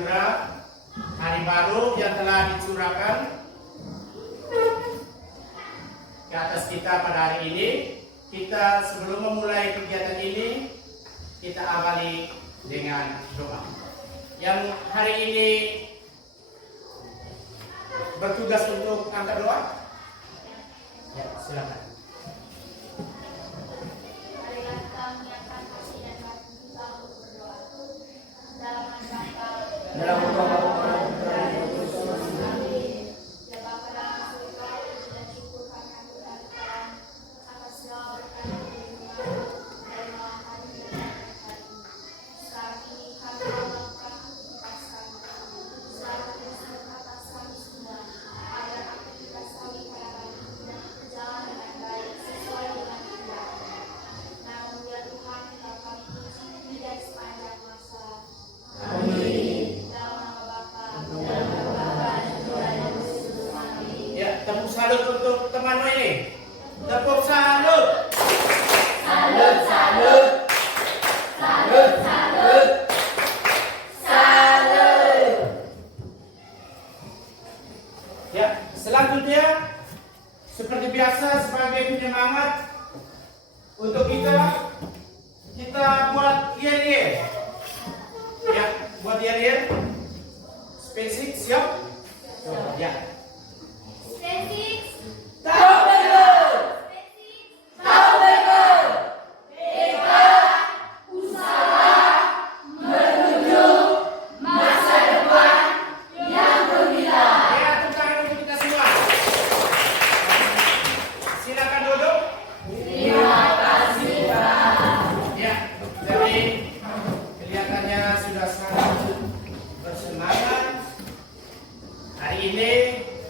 anugerah hari baru yang telah dicurahkan ke atas kita pada hari ini. Kita sebelum memulai kegiatan ini, kita awali dengan doa. Yang hari ini bertugas untuk angkat doa, ya silakan. Tepuk salut untuk teman ini. Tepuk salut. Salut, salut. Salut, salut. Salut. Ya, selanjutnya seperti biasa sebagai penyemangat untuk kita buat yel-yel. Ya, buat yel-yel. Spesifik siap? Ya.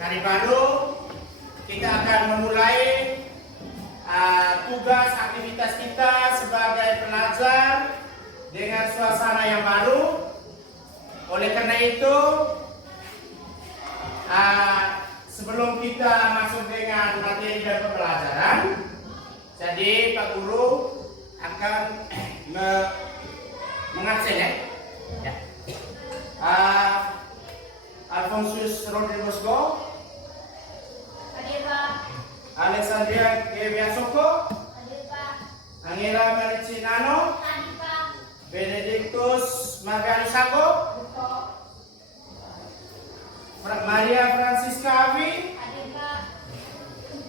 Hari baru, kita akan memulai tugas aktivitas kita sebagai pelajar dengan suasana yang baru. Oleh karena itu, sebelum kita masuk dengan materi dan pembelajaran, jadi Pak Guru akan mengabsen ya. Alfonsus Rodriguez Go, Hadir Pak. Alexandria Gebiasoko, Hadir Pak. Angela Maricinano, Hadir Pak. Benedictus Margarisako, Maria Francisca Avi, Hadir Pak.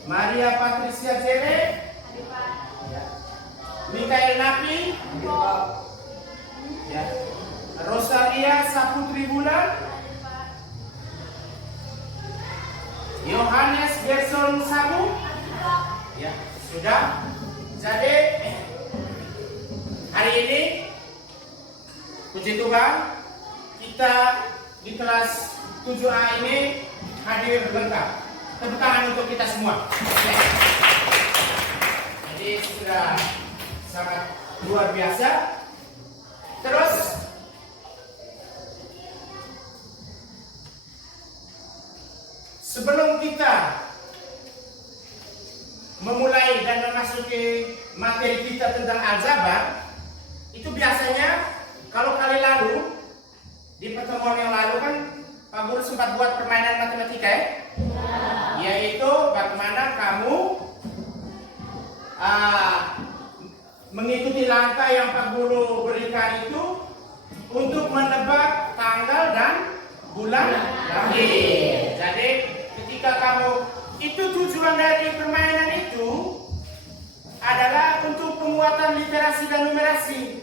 Maria Patricia Jere, Hadir Pak. Mikael Napi, ya. Rosalia Saputri Bulan, Yohanes Gerson Samu, ya sudah. Jadi hari ini puji Tuhan kita di kelas 7A ini hadir lengkap. Tepuk tangan untuk kita semua. Ya. Jadi sudah sangat luar biasa. Terus sebelum kita memulai dan memasuki materi kita tentang aljabar, itu biasanya kalau kali lalu di pertemuan yang lalu kan Pak Guru sempat buat permainan matematika ya, yaitu bagaimana kamu mengikuti langkah yang Pak Guru berikan itu untuk menebak tanggal dan bulan lahir. Jadi ketika kamu itu tujuan dari permainan itu adalah untuk penguatan literasi dan numerasi,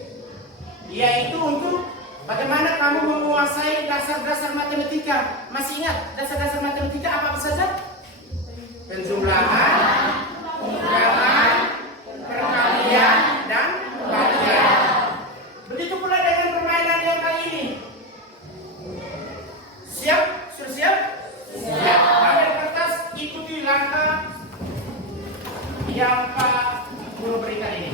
yaitu untuk bagaimana kamu menguasai dasar-dasar matematika. Masih ingat dasar-dasar matematika apa saja? Penjumlahan, pengurangan, perkalian, dan pembagian. Begitu pula dengan permainan yang kali ini. Siap? Sudah siap? Siap. Ambil kertas, ikuti langkah yang Pak Guru berikan ini.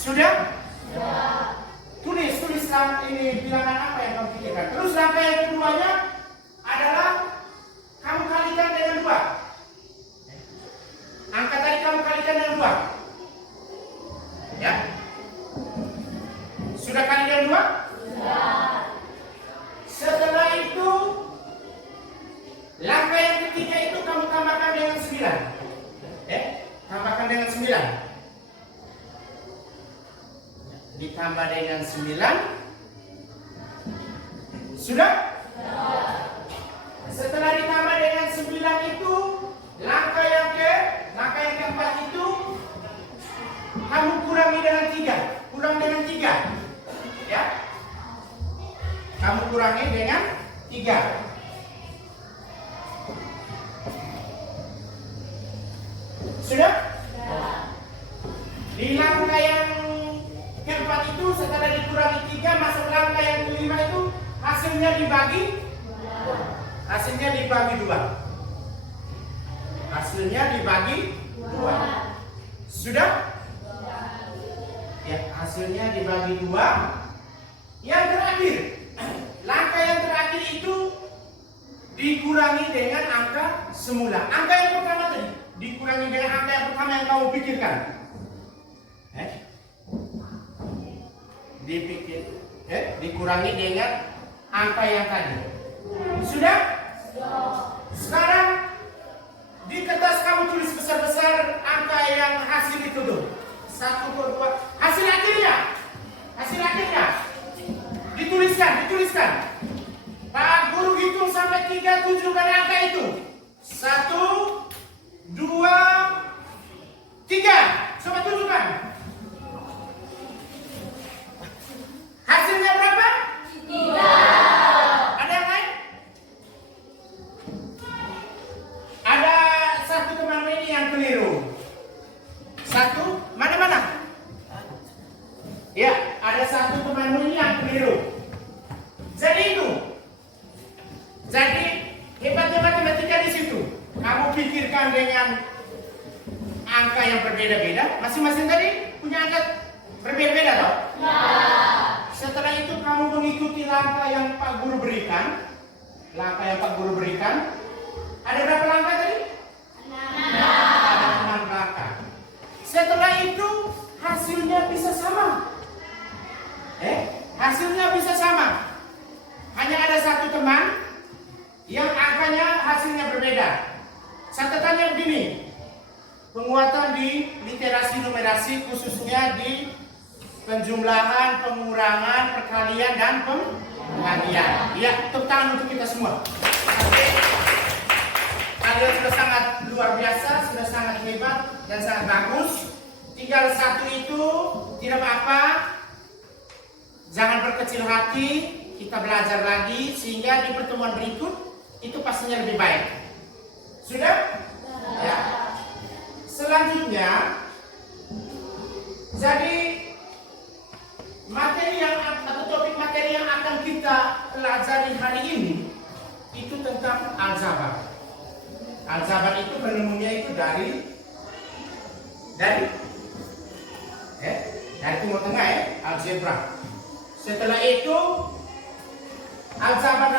Sudah? Tulis ini bilangan apa yang kamu pikirkan. Terus langkah yang keduanya adalah kamu kalikan dengan 2. Angka tadi kamu kalikan dengan 2. Ya. Sudah kalikan 2? Setelah itu langkah yang ketiga itu kamu tambahkan dengan 9. Tambahkan dengan 9. Ditambah dengan 9. Sudah? Setelah ditambah dengan 9 itu langkah yang keempat itu kamu kurangi dengan 3. Kurang dengan 3. Ya. Kamu kurangi dengan 3. Sudah? Di langkah yang keempat itu setelah dikurangi 3 masuk langkah yang kelima itu hasilnya dibagi 2. Hasilnya dibagi 2. Sudah? Ya, hasilnya dibagi 2. Yang terakhir, langkah yang terakhir itu dikurangi dengan angka semula. Angka yang pertama tadi dikurangi dengan angka yang pertama yang kamu pikirkan. Dikurangi dengan angka yang tadi. Sudah? Sekarang di kertas kamu tulis besar-besar angka yang hasil itu tuh. 1, 2, 2. Hasil akhirnya. Dituliskan. Pak Guru hitung sampai 3 tunjukkan angka itu. 1, 2, 3. Coba tunjukkan. Hasilnya berapa? 3. Ada yang lain? Ada satu teman ini yang keliru. Satu, mana? Ya, ada satu teman ini yang keliru. Jadi hebatnya matematika di situ. Kamu pikirkan dengan angka yang berbeda-beda. Masing-masing tadi punya angka berbeda-beda, toh? Setelah itu kamu mengikuti langkah yang Pak Guru berikan. Ada berapa langkah tadi? 6. Ada 6 langkah. Setelah itu hasilnya bisa sama. Hanya ada satu teman yang angkanya hasilnya berbeda. Catatannya begini. Penguatan di literasi numerasi khususnya di penjumlahan, pengurangan, perkalian, dan pembagian. Ya, tepuk tangan untuk kita semua. Kalian sudah sangat luar biasa, sudah sangat hebat dan sangat bagus. Tinggal satu itu, tidak apa-apa. Jangan berkecil hati, kita belajar lagi sehingga di pertemuan berikut itu pastinya lebih baik. Sudah? Ya. Selanjutnya, jadi topik materi yang akan kita pelajari hari ini itu tentang aljabar. Aljabar itu menemunya itu dari Timur Tengah, algebra. Setelah itu aljabar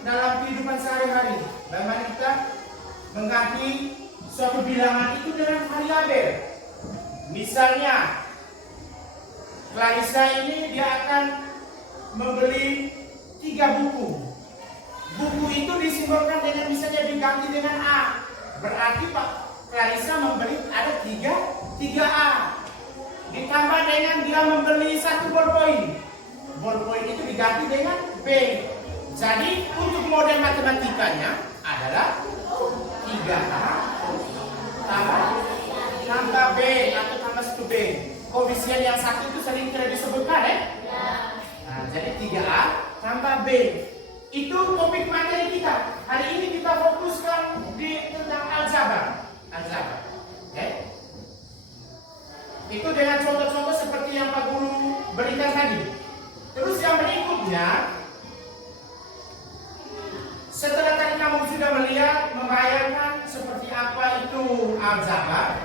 dalam kehidupan sehari-hari. Bagaimana kita mengganti suatu bilangan itu dengan variabel. Misalnya Clarissa ini dia akan membeli 3 buku. Buku itu disimbolkan dengan misalnya diganti dengan A. Berarti Pak Clarissa membeli ada 3A. Ditambah dengan dia membeli 1 ballpoint. Ballpoint itu diganti dengan B. Jadi untuk model matematikanya adalah 3A tambah B atau tambah 1B. Koefisien yang satu itu sering tidak disebutkan Nah, jadi 3A tambah B. Itu topik materi kita. Hari ini kita fokuskan tentang aljabar. Itu dengan contoh-contoh seperti yang Pak Guru berikan tadi. Terus yang berikutnya, setelah tadi kamu sudah melihat, membayangkan seperti apa itu aljabar.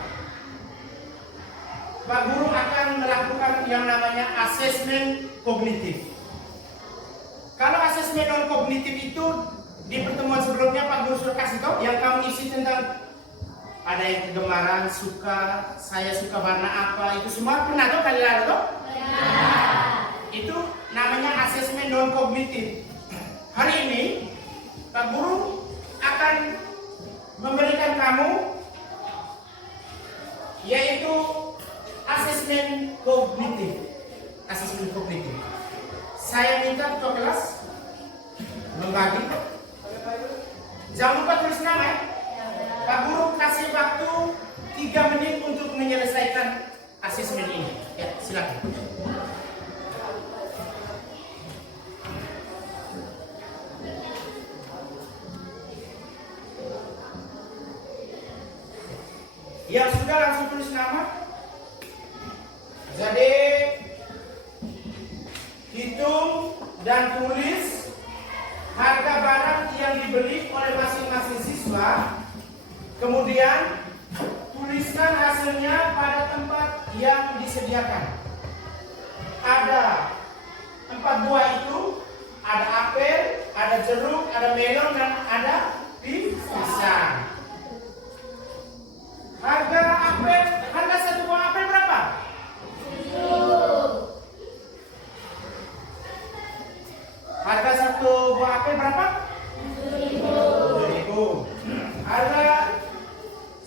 Pak Guru akan melakukan yang namanya asesmen kognitif. Kalau asesmen non kognitif itu di pertemuan sebelumnya Pak Guru sudah kasih tahu yang kamu isi tentang ada yang kegemaran, suka, saya suka warna apa, itu semua pernah tahu kali lalu toh? Itu namanya asesmen non kognitif. Hari ini Pak Guru akan memberikan kamu yaitu asesmen kognitif. Asesmen kognitif. Saya minta ketua kelas membagi. Jangan lupa tulis nama ya. Pak Guru kasih waktu 3 menit untuk menyelesaikan asesmen ini. Ya, silakan. Yang sudah langsung tulis nama. Jadi hitung dan tulis harga barang yang dibeli oleh masing-masing siswa. Kemudian tuliskan hasilnya pada tempat yang disediakan. Ada 4 buah itu, ada apel, ada jeruk, ada melon, dan ada pisang. Harga apel, harga 1 buah apel berapa? 7. Harga 1 buah apel berapa? 7.000. Harga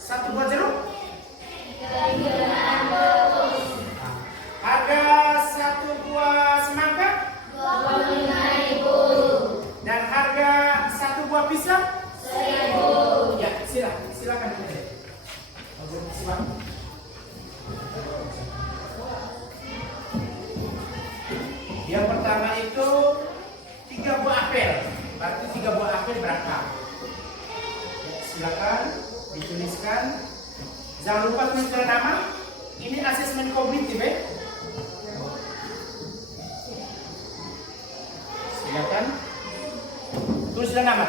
1 buah jeruk? 300. Harga 1 buah semangka? 25.000. Dan harga 1 buah pisang? 1.000. Ya, silakan. Yang pertama itu 3 buah apel. Berarti 3 buah apel berapa? Ya, silakan dituliskan. Jangan lupa tuliskan nama. Ini asesmen kognitif ya. Silakan. Tuliskan nama.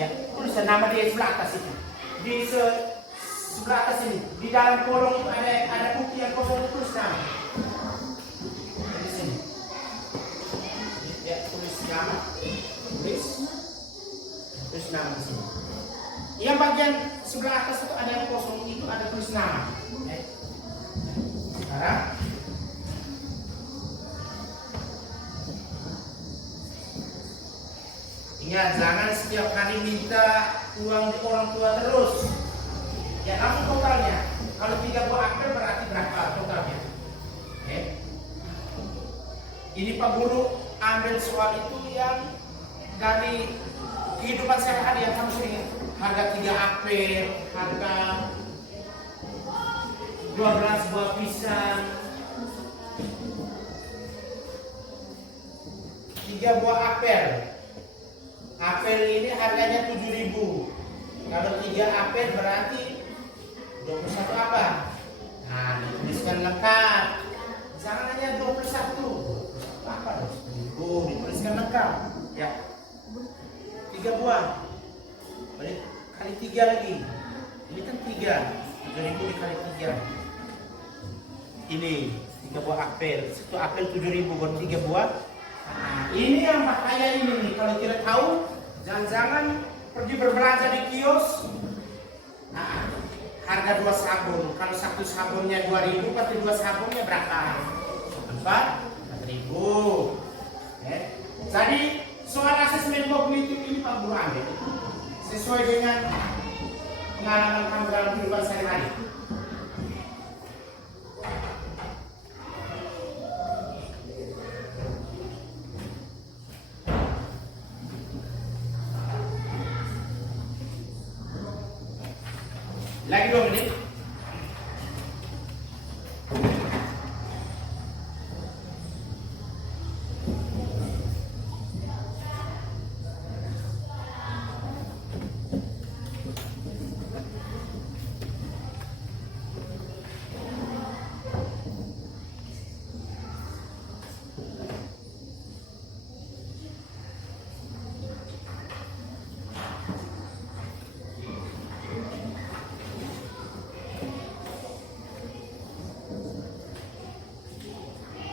Ya, tuliskan nama di sebelah atas itu. Di sebelah atas ini, di dalam kolom itu ada bukti yang kosong, tulis nama. Di sini. Ya, tulis nama. Tulis nama di sini. Yang bagian sebelah atas itu ada yang kosong, itu ada tulis nama. Ya. Sekarang ingat, jangan setiap hari minta uang di orang tua terus. Ya, langsung totalnya. Kalau 3 buah apel berarti berapa totalnya? Ini Pak Guru ambil soal itu yang dari kehidupan sehari-hari yang kamu sering. Harga 3 apel, harga 12 buah pisang, 3 buah apel. Apel ini harganya 7.000. Kalau 3 apel berarti 21 apa? Nah, dituliskan lengkap. Jangan hanya 21. Apa dong? Dituliskan lengkap. Ya. 3 buah. Kali 3 lagi. Ini kan 3. 7.000 dikali 3. Ini 3 buah apel. 1 apel 7.000 buat 3 buah. Nah, ini yang bahaya ini nih. Kalau tidak tahu, jangan-jangan pergi berbelanja di kios. Nah, harga 2 sabun. Kalau 1 sabunnya 2.000, berarti 2 sabunnya berapa? 4.000. Jadi soal asesmen kognitif ini Pak Guru ambil sesuai dengan pengalaman kamu dalam kehidupan sehari-hari. Lagi 2 menit.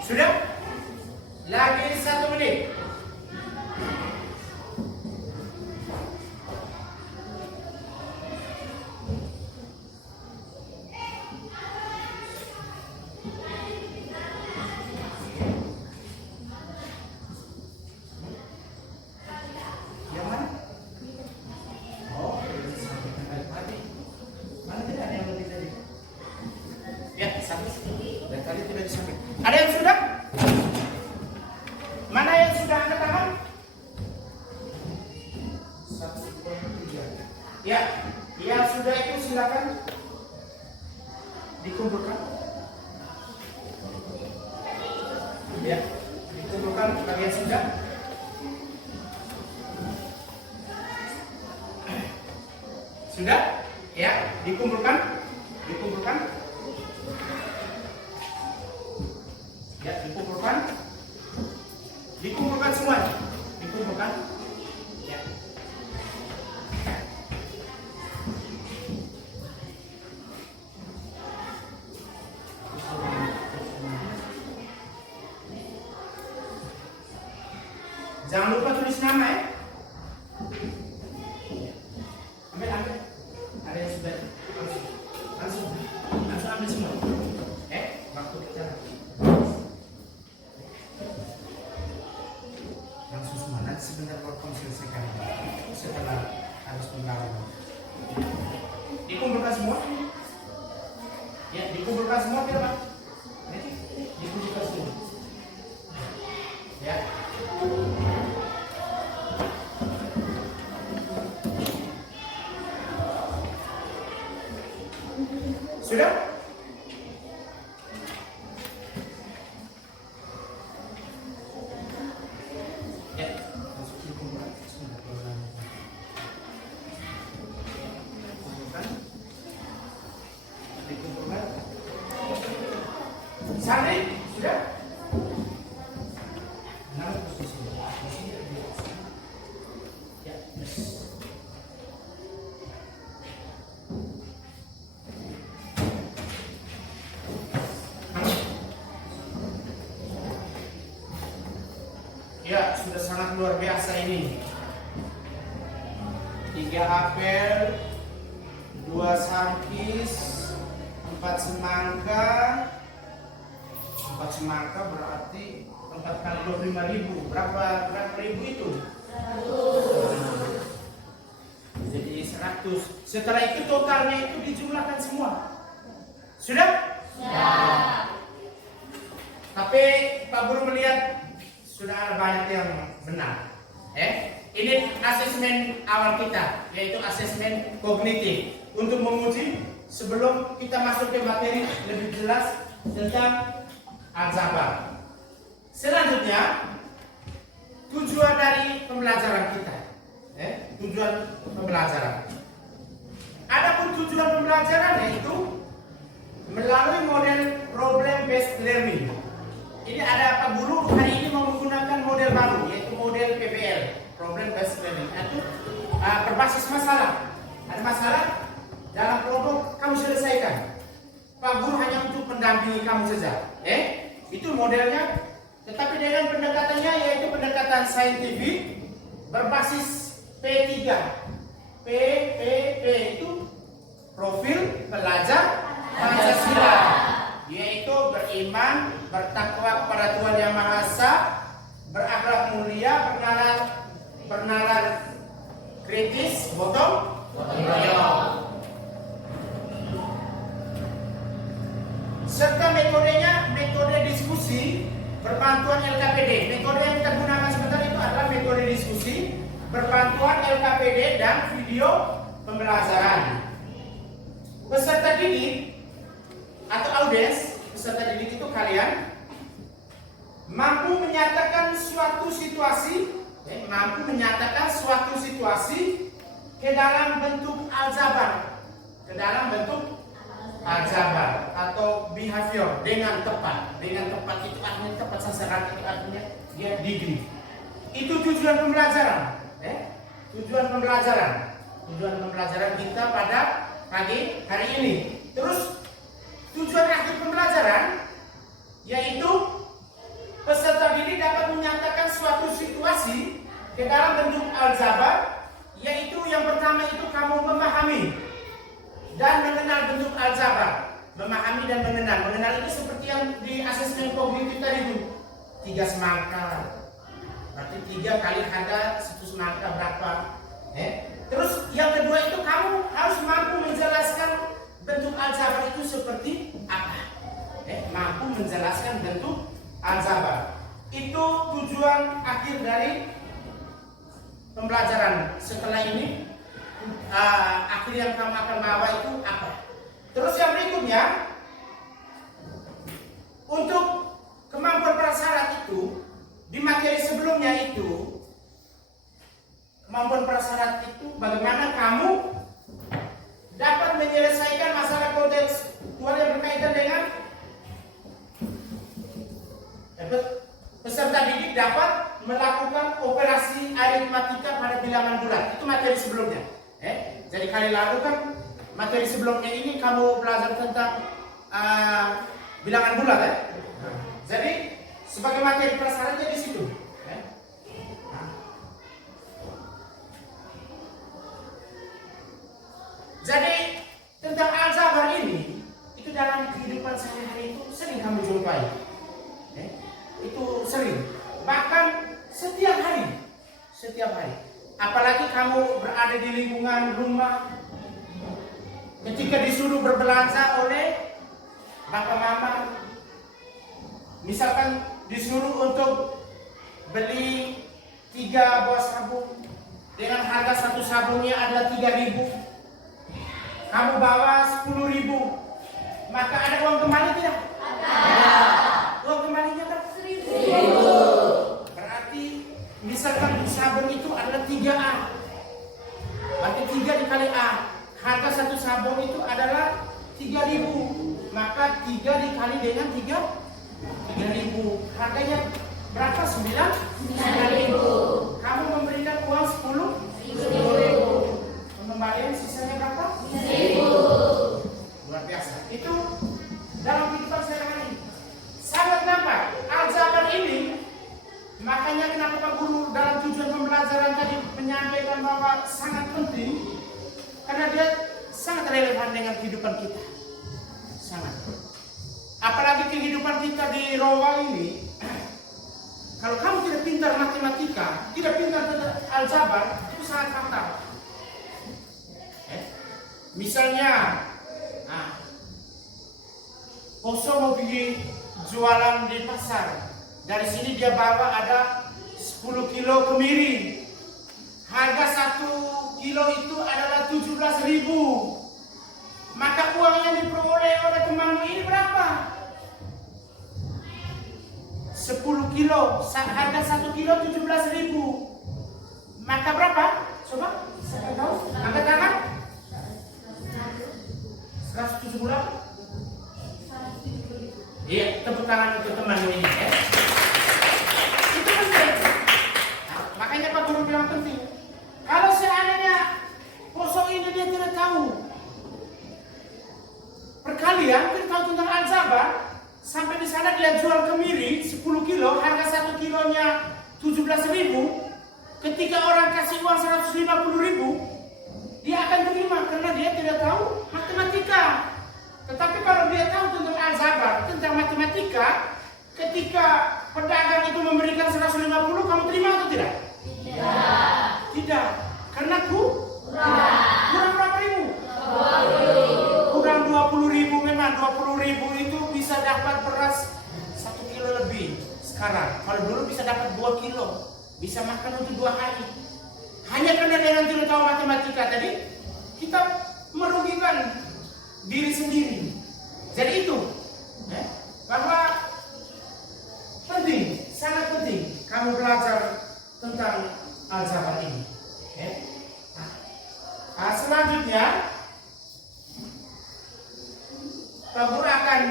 Sudah? Lagi 1 menit. Yang mana? Oh, mana tidak ada yang lebih tadi? Ya, sampai. Dan tadi tidak disampai. Ada yang sudah? Mana yang sudah angkat tangan? 1,3. Ya, yang sudah itu silakan dikumpulkan. Ya, dikumpulkan kalian sudah. Sudah? Ya, dikumpulkan. Dikumpulkan. Ya, dikumpulkan. Dikumpulkan semua. Dikumpulkan. Ya. Jangan lupa tulis nama ya. Ambil. Ada yang sudah. Langsung ambil semua. Waktu kita. Langsung semua. Nanti sebentar kamu selesaikan. Setelah harus pembelajaran. Dikumpulkan semua. Ya, dikumpulkan semua tidak Pak? Dikumpulkan semua. Ya. Sudah? Ya, masuk dikumpulkan. Dikumpulkan. Sampai? Sudah? Nah, posisi. Ya. Ya, sudah sangat luar biasa ini. 3 apel, 2 sangkis, 4 semangka. 4 semangka berarti 4 kali 25.000. Berapa ribu itu? 100. Jadi 100. Setelah itu totalnya itu dijumlahkan semua. Sudah? Ya. Tapi Pak Guru melihat sudah ada banyak yang benar. Ini asesmen awal kita, yaitu asesmen kognitif untuk menguji sebelum kita masuk ke materi lebih jelas tentang Al-Jabar. Selanjutnya, tujuan dari pembelajaran kita. Tujuan pembelajaran. Adapun tujuan pembelajaran yaitu melalui model problem based learning. Ini ada Pak Guru hari ini mau menggunakan model baru, yaitu model PBL, problem based learning. Itu berbasis masalah. Ada masalah dalam kelompok kamu selesaikan. Pak Guru hanya untuk mendampingi kamu saja. Itu modelnya. Tetapi dengan pendekatannya yaitu pendekatan saintifik berbasis P3. PPP itu profil pelajar Pancasila, yaitu beriman, bertakwa kepada Tuhan Yang Maha Esa, berakhlak mulia, bernalar kritis, gotong royong. Serta metodenya metode diskusi berbantuan LKPD. Metode yang kita gunakan sebentar itu adalah metode diskusi berbantuan LKPD dan video pembelajaran. Peserta didik atau audiens, peserta didik itu kalian mampu menyatakan suatu situasi, ke dalam bentuk aljabar, atau behavior dengan tepat. Dengan tepat itu artinya tepat sasaran, itu artinya dia degree. Itu tujuan pembelajaran. Tujuan pembelajaran kita pada pagi hari ini. Terus tujuan akhir pembelajaran yaitu ke dalam bentuk aljabar, yaitu yang pertama itu kamu memahami dan mengenal bentuk aljabar. Memahami dan mengenal. Mengenal itu seperti yang di asesmen kognitif tadi itu. 3 semangka. Berarti 3 kali harga 1 semangka berapa? Terus yang kedua itu kamu harus mampu menjelaskan bentuk aljabar itu seperti apa. Mampu menjelaskan bentuk aljabar. Itu tujuan akhir dari pembelajaran. Setelah ini akhir yang kamu akan bawa itu apa? Terus yang berikutnya, untuk kemampuan prasyarat itu di materi sebelumnya itu, kemampuan prasyarat itu bagaimana kamu dapat menyelesaikan masalah kontekstual yang berkaitan dengan peserta didik dapat melakukan operasi aritmatika pada bilangan bulat. Itu materi sebelumnya. Jadi kali lalu kan materi sebelumnya ini kamu belajar tentang bilangan bulat, Jadi sebagai materi prasyaratnya di situ. Jadi tentang aljabar ini itu dalam kehidupan sehari-hari itu sering kamu jumpai. Itu sering, bahkan setiap hari. Apalagi kamu berada di lingkungan rumah. Ketika disuruh berbelanja oleh bapak mama, misalkan disuruh untuk beli 3 buah sabun dengan harga 1 sabunnya adalah 3.000, kamu bawa 10.000, maka ada uang kembali tidak? Ada. Uang kembalinya kan 1.000. Berarti misalkan sabun itu adalah 3A, berarti 3 dikali A. Harga 1 sabun itu adalah 3.000, maka 3 dikali dengan 3.000, harganya berapa? 9.000. Kamu memberikan uang 10.000. Pengembalian sisanya berapa? 1.000. Luar biasa. Itu dalam kehidupan sehari-hari sangat nampak aljabar ini. Makanya kenapa Pak Guru dalam tujuan pembelajaran tadi menyampaikan bahwa sangat penting, karena dia sangat relevan dengan kehidupan kita. Sangat. Apalagi kehidupan kita di Roa ini, kalau kamu tidak pintar matematika, tidak pintar aljabar, itu sangat fatal. Misalnya, Poso mau pergi jualan di pasar. Dari sini dia bawa ada 10 kilo kemiri. Harga 1 kilo itu adalah 17.000. Maka uang yang diperoleh oleh temanmu ini berapa? 10 kilo, harga 1 kilo 17.000. Maka berapa? Coba, saya tahu. Angkat tangan. 170. Iya, tepuk tangan untuk temanmu ini. Itu penting. Makanya Pak Guru bilang penting. Kalau seandainya Poso ini dia tidak tahu perkalian, tidak tahu tentang aljabar, sampai di sana dia jual kemiri 10 kilo, harga 1 kilonya 17.000. Ketika orang kasih uang 150.000, dia akan terima karena dia tidak tahu matematika. Tetapi kalau dia tahu tentang aljabar, tentang matematika, ketika pedagang itu memberikan 150, kamu terima atau tidak? Tidak. Karena kurang berapa ribu? 20.000. Kurang 20.000 memang. 20.000 itu bisa dapat beras 1 kilo lebih sekarang. Kalau dulu bisa dapat 2 kilo, bisa makan untuk 2 hari. Hanya karena dengan tidak tahu matematika tadi, kita merugikan diri sendiri. Jadi itu bahwa penting, sangat penting kamu belajar tentang aljabar ini. Selanjutnya Pak Guru akan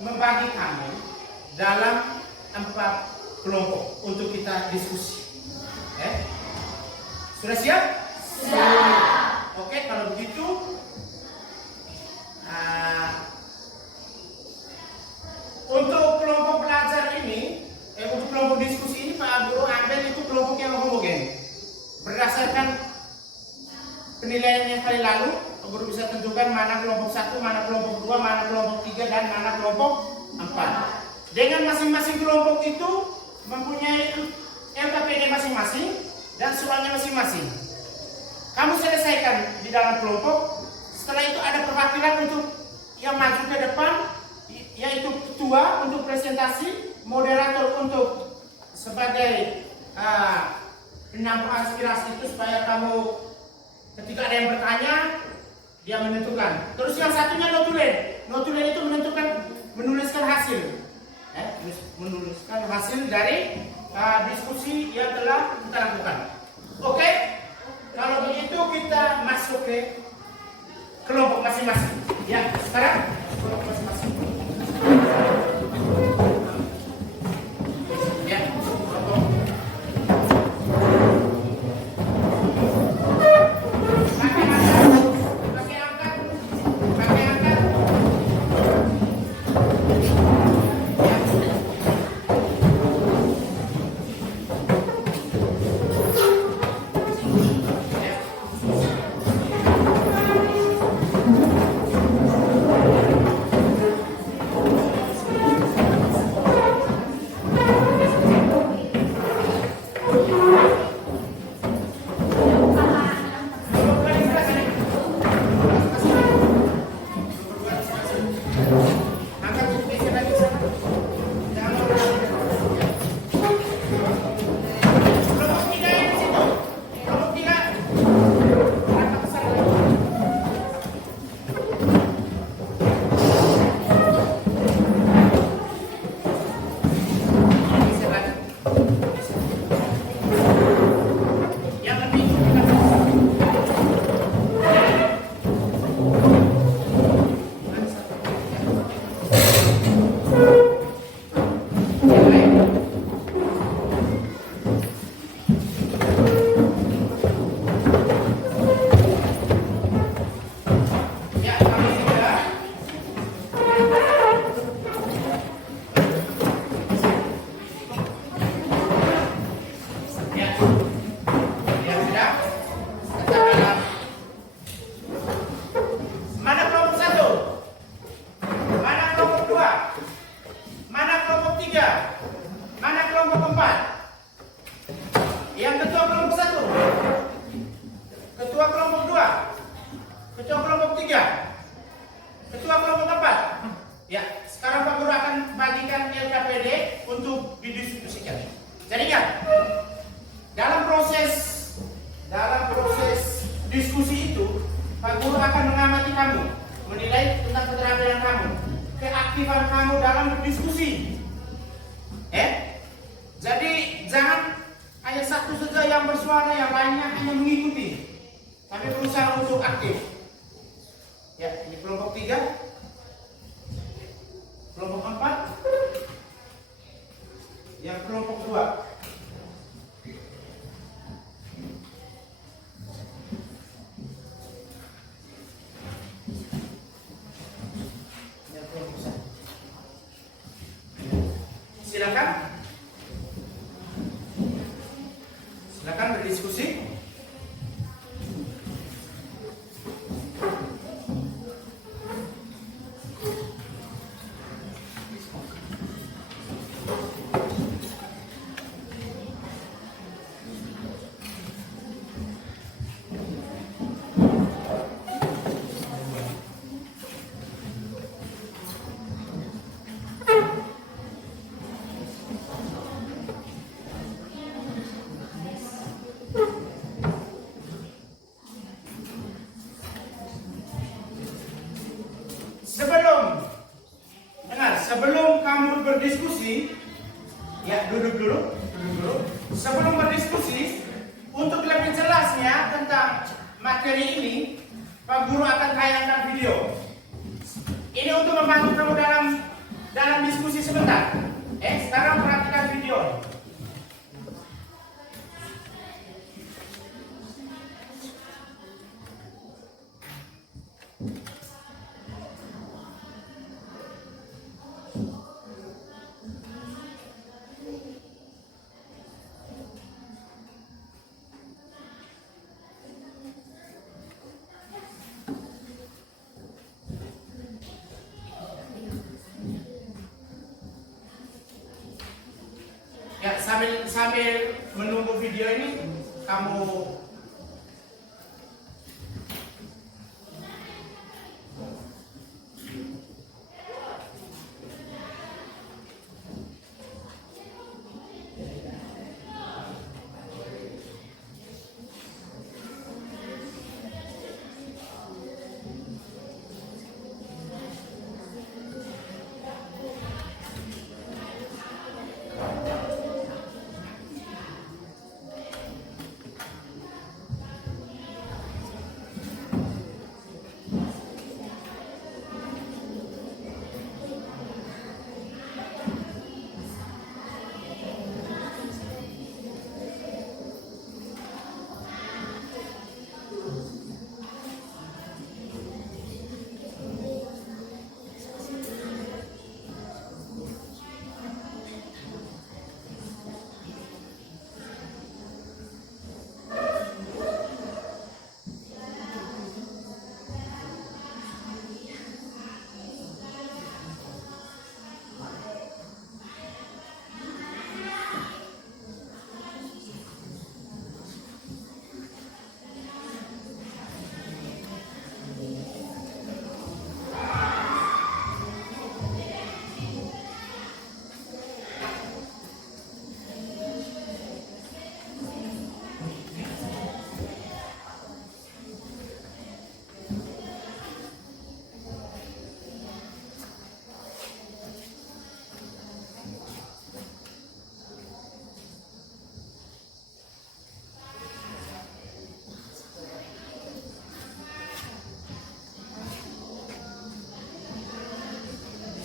membagi kamu dalam 4 kelompok untuk kita diskusi. Sudah siap? Siap. Oke, kalau begitu untuk kelompok belajar ini, untuk kelompok diskusi ini Pak Guru ambil itu kelompok yang homogen. sekali lalu, guru bisa tentukan mana kelompok 1, mana kelompok 2, mana kelompok 3, dan mana kelompok 4. Dengan masing-masing kelompok itu mempunyai LKPD masing-masing dan soalnya masing-masing. Kamu selesaikan di dalam kelompok. Setelah itu ada perwakilan untuk yang maju ke depan, yaitu ketua untuk presentasi, moderator untuk sebagai penampung aspirasi itu supaya kamu ketika ada yang bertanya dia menentukan. Terus yang satunya notulen. Notulen itu menuliskan hasil, menuliskan hasil dari diskusi yang telah kita lakukan. Oke? Kalau begitu kita masuk ke kelompok masing-masing. Ya, sekarang kelompok masing-masing. Ya, kelompok. Pakai angkat. Diskusi itu, Pak Guru akan mengamati kamu, menilai tentang keterampilan kamu, keaktifan kamu dalam berdiskusi. Jadi jangan hanya satu saja yang bersuara, yang lainnya hanya mengikuti, tapi berusaha untuk aktif. Ya, ini kelompok 3, kelompok 4, yang kelompok 2. Silakan berdiskusi. Sebelum kamu berdiskusi, ya duduk dulu. Sebelum berdiskusi, untuk lebih jelasnya tentang materi ini, Pak Guru akan tayangkan video. Ini untuk membantu kamu dalam diskusi sebentar. Sekarang perhatikan video. sambil menunggu video ini, kamu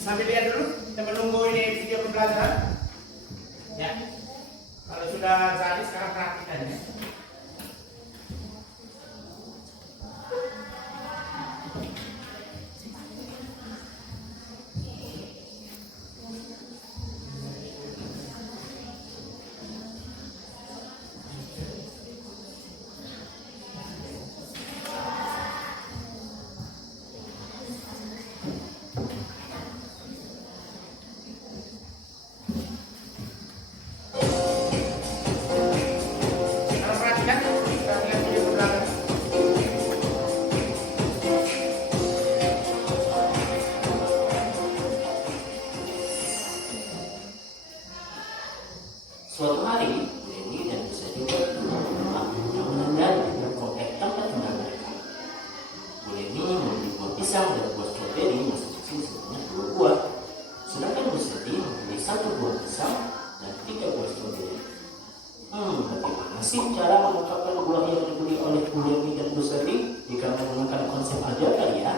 sambil lihat dulu, kita menunggu ini video pembelajaran. Ya, kalau sudah jadi sekarang praktikan ya. Sekarang perhatikan video pembelajaran. Suatu hari, Denny dan bisa juga rumah yang menandai komplek tempat tinggal mereka. Bu Denny membeli buah pisang dan buah stroberi masing-masing sebanyak 2 buah. Sedangkan Bu Seti membeli 1 buah pisang dan 3 buah stroberi. Bagaimana sih cara menetapkan buah yang dibeli oleh Bu Denny dan Bu Seti jika menggunakan konsep aljabar ya?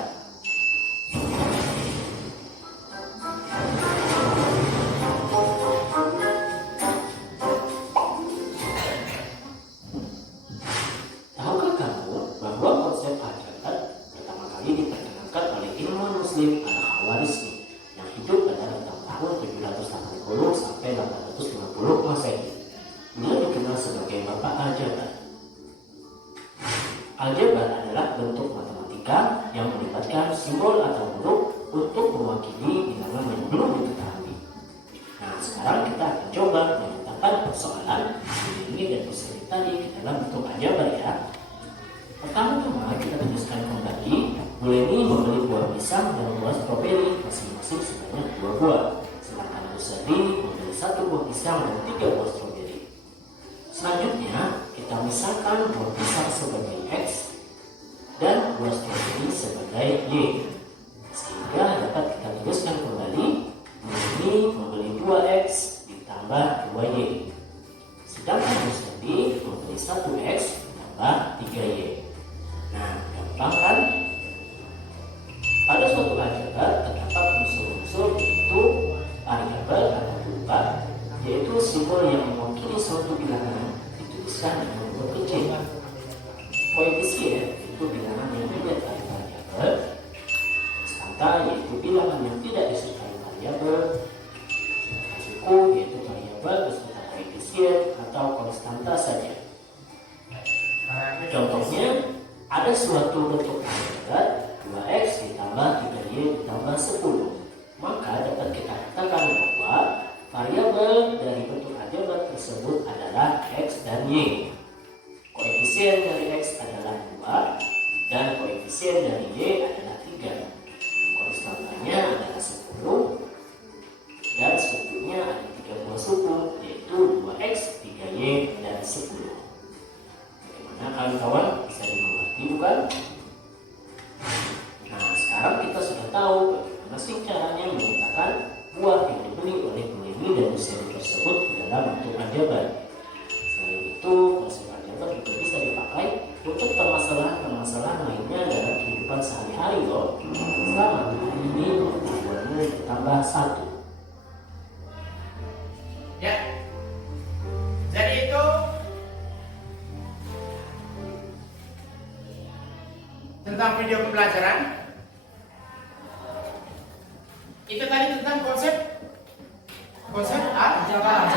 Tahukah kamu bahwa konsep aljabar pertama kali diperkenalkan oleh ilmuwan Muslim Al-Khawarizmi yang hidup pada rentang tahun 780 sampai 850 Masehi. Dia dikenal sebagai Bapak Aljabar. Aljabar adalah bentuk matematika yang melibatkan simbol atau huruf untuk mewakili bilangan yang belum diketahui. Nah, sekarang kita akan coba memetakan persoalan ini dan bisa tadi ke dalam bentuk aljabar ya. Pertama-tama kita tuliskan kembali, Bu Leni membeli buah pisang dan buah stroberi masing-masing sebanyak 2 buah. Sedangkan Bu Seri membeli 1 buah pisang dan 3 buah stroberi. Selanjutnya kita misalkan buah pisang sebagai X dan buah stroberi sebagai Y. Sehingga dapat kita tuliskan kembali, Bu Leni membeli 2X ditambah 2Y. Sedangkan Bu Seri membeli 1X ditambah 3Y. Nah, gampang kan? Pada suatu aljabar terdapat unsur-unsur yaitu variabel atau perubahan, yaitu simbol yang mewakili suatu bilangan dituliskan dengan huruf kecil. Koefisien itu bilangan yang tidak dari variabel. Konstanta yaitu bilangan yang tidak disertai variabel. Sedangkan suku yaitu variabel beserta koefisien atau konstanta saja. Contohnya, ada suatu bentuk aljabar 2X ditambah 3Y ditambah 10. Maka dapat kita katakan bahwa variabel dari bentuk aljabar tersebut tersebut adalah X dan Y. Koefisien dari X adalah 2 dan koefisien dari Y adalah 3. Konstantanya adalah 10 dan sukunya ada 3 buah suku, yaitu 2X, 3Y, dan 10. Bagaimana kawan-kawan? Bisa dimengerti bukan? Nah, sekarang kita sudah tahu bagaimana sih caranya meletakkan buah yang diberi oleh Noemi dan Yusuf tersebut ke dalam bentuk aljabar. Selain itu, konsep aljabar juga bisa dipakai untuk permasalahan-permasalahan lainnya dalam kehidupan sehari-hari loh. Selamat, hari ini buahnya ditambah 1. Ya. Jadi itu tentang video pembelajaran. Itu tadi tentang konsep aljabar.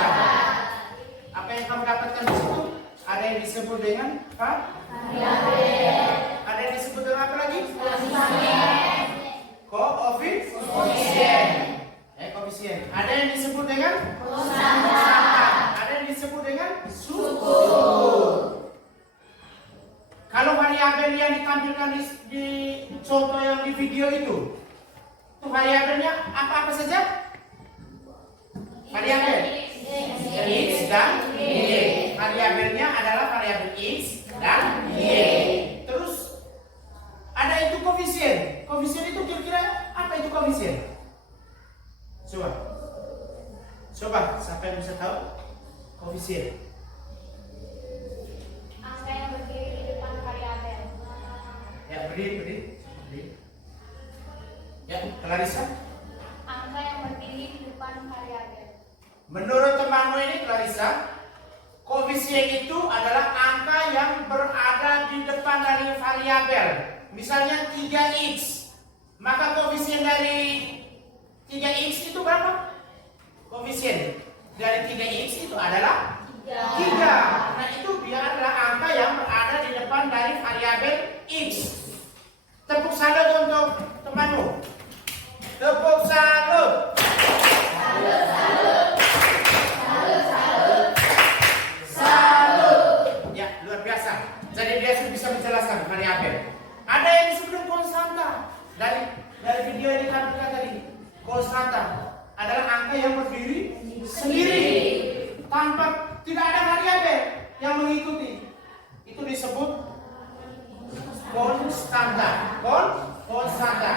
Apa yang kamu dapatkan di situ? Ada yang disebut dengan variabel. Ada yang disebut dengan apa lagi? Koefisien. Koefisien. Ada yang disebut dengan konstanta. Ada yang disebut dengan suku. Kalau variabel yang ditampilkan di contoh yang di video itu variabelnya apa saja? Variabel X dan Y. Variabelnya adalah variabel X dan Y. Terus ada itu koefisien. Koefisien itu kira-kira apa itu koefisien? Coba, siapa yang bisa tahu koefisien? Angka yang berdiri di depan variabel. Ya, berdiri. Ya, Clarissa. Angka yang berdiri di depan variabel. Menurut temanmu ini, Clarissa, koefisien itu adalah angka yang berada di depan dari variabel. Misalnya 3x, maka koefisien dari 3x itu berapa? Koefisien dari 3x itu adalah 3. Nah, itu dia adalah angka yang berada di depan dari variabel x. Tepuk salut untuk temanmu. Tepuk salut. Ya, luar biasa. Jadi dia sudah bisa menjelaskan variabel. Ada yang disebut konstanta. Dari video yang ditampilkan tadi, konstanta adalah angka yang berdiri sendiri tanpa tidak ada variabel yang mengikuti. Itu disebut konstanta. Konstanta.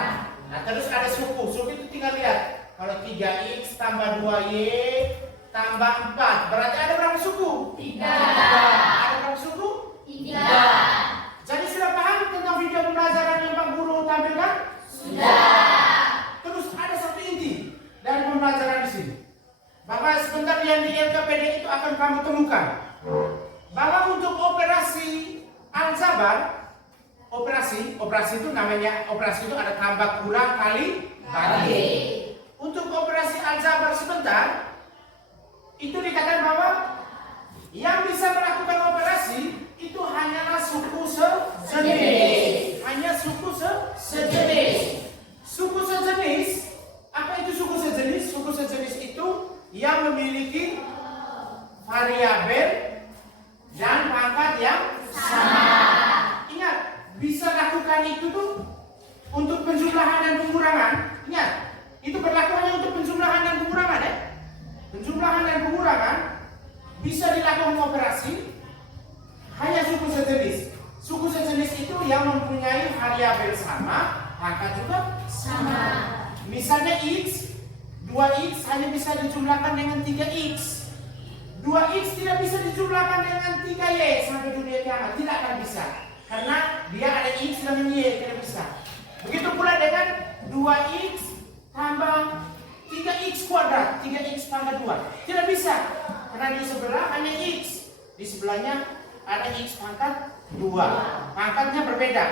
Nah, terus ada suku. Suku itu tinggal lihat. Kalau 3x tambah 2y tambah 4, berarti ada berapa suku? 3. Ada berapa suku? 3. Jadi sudah paham tentang video pembelajaran yang Pak Guru tampilkan? Sudah. Terus ada satu inti dari pembelajaran di sini. Bahwa sebentar yang di LKPD itu akan kamu temukan bahwa untuk operasi aljabar, operasi itu namanya, operasi itu ada tambah, kurang, kali, bagi. Untuk operasi aljabar sebentar itu dikatakan bahwa yang bisa melakukan operasi itu hanyalah suku sejenis. Hanya suku sejenis. Suku sejenis, apa itu suku sejenis? Suku sejenis itu yang memiliki variabel dan pangkat yang sama. Ingat, bisa lakukan itu tuh untuk penjumlahan dan pengurangan. Ingat, itu berlaku hanya untuk penjumlahan dan pengurangan ya. Penjumlahan dan pengurangan bisa dilakukan operasi hanya suku sejenis. Suku sejenis itu yang mempunyai variabel sama, pangkat juga sama. Misalnya x, 2x hanya bisa dijumlahkan dengan 3x. 2x tidak bisa dijumlahkan dengan 3y sampai dunia kiamat, tidak akan bisa. Karena dia ada x dan y, tidak bisa. Begitu pula dengan 2x tambah 3x kuadrat, 3x pangkat 2. Tidak bisa, karena di sebelah hanya x, di sebelahnya ada x pangkat 2. Pangkatnya berbeda.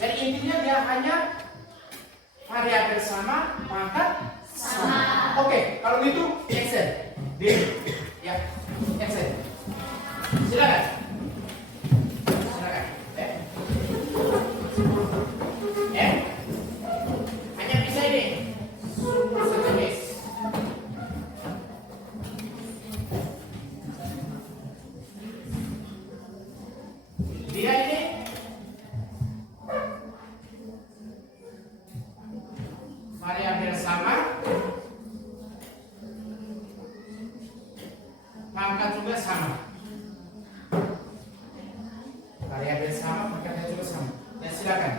Jadi intinya dia hanya variabel sama, pangkat sama. Oke, kalau gitu Excel. Ya, Excel. Silakan. Hanya bisa ini. Sejenis. pangkat juga sama. Variabel sama, pangkatnya juga sama. Ya silakan.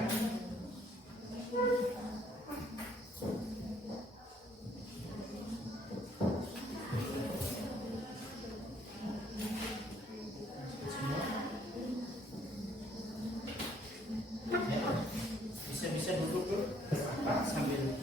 Bisa duduk dulu. Apa sambil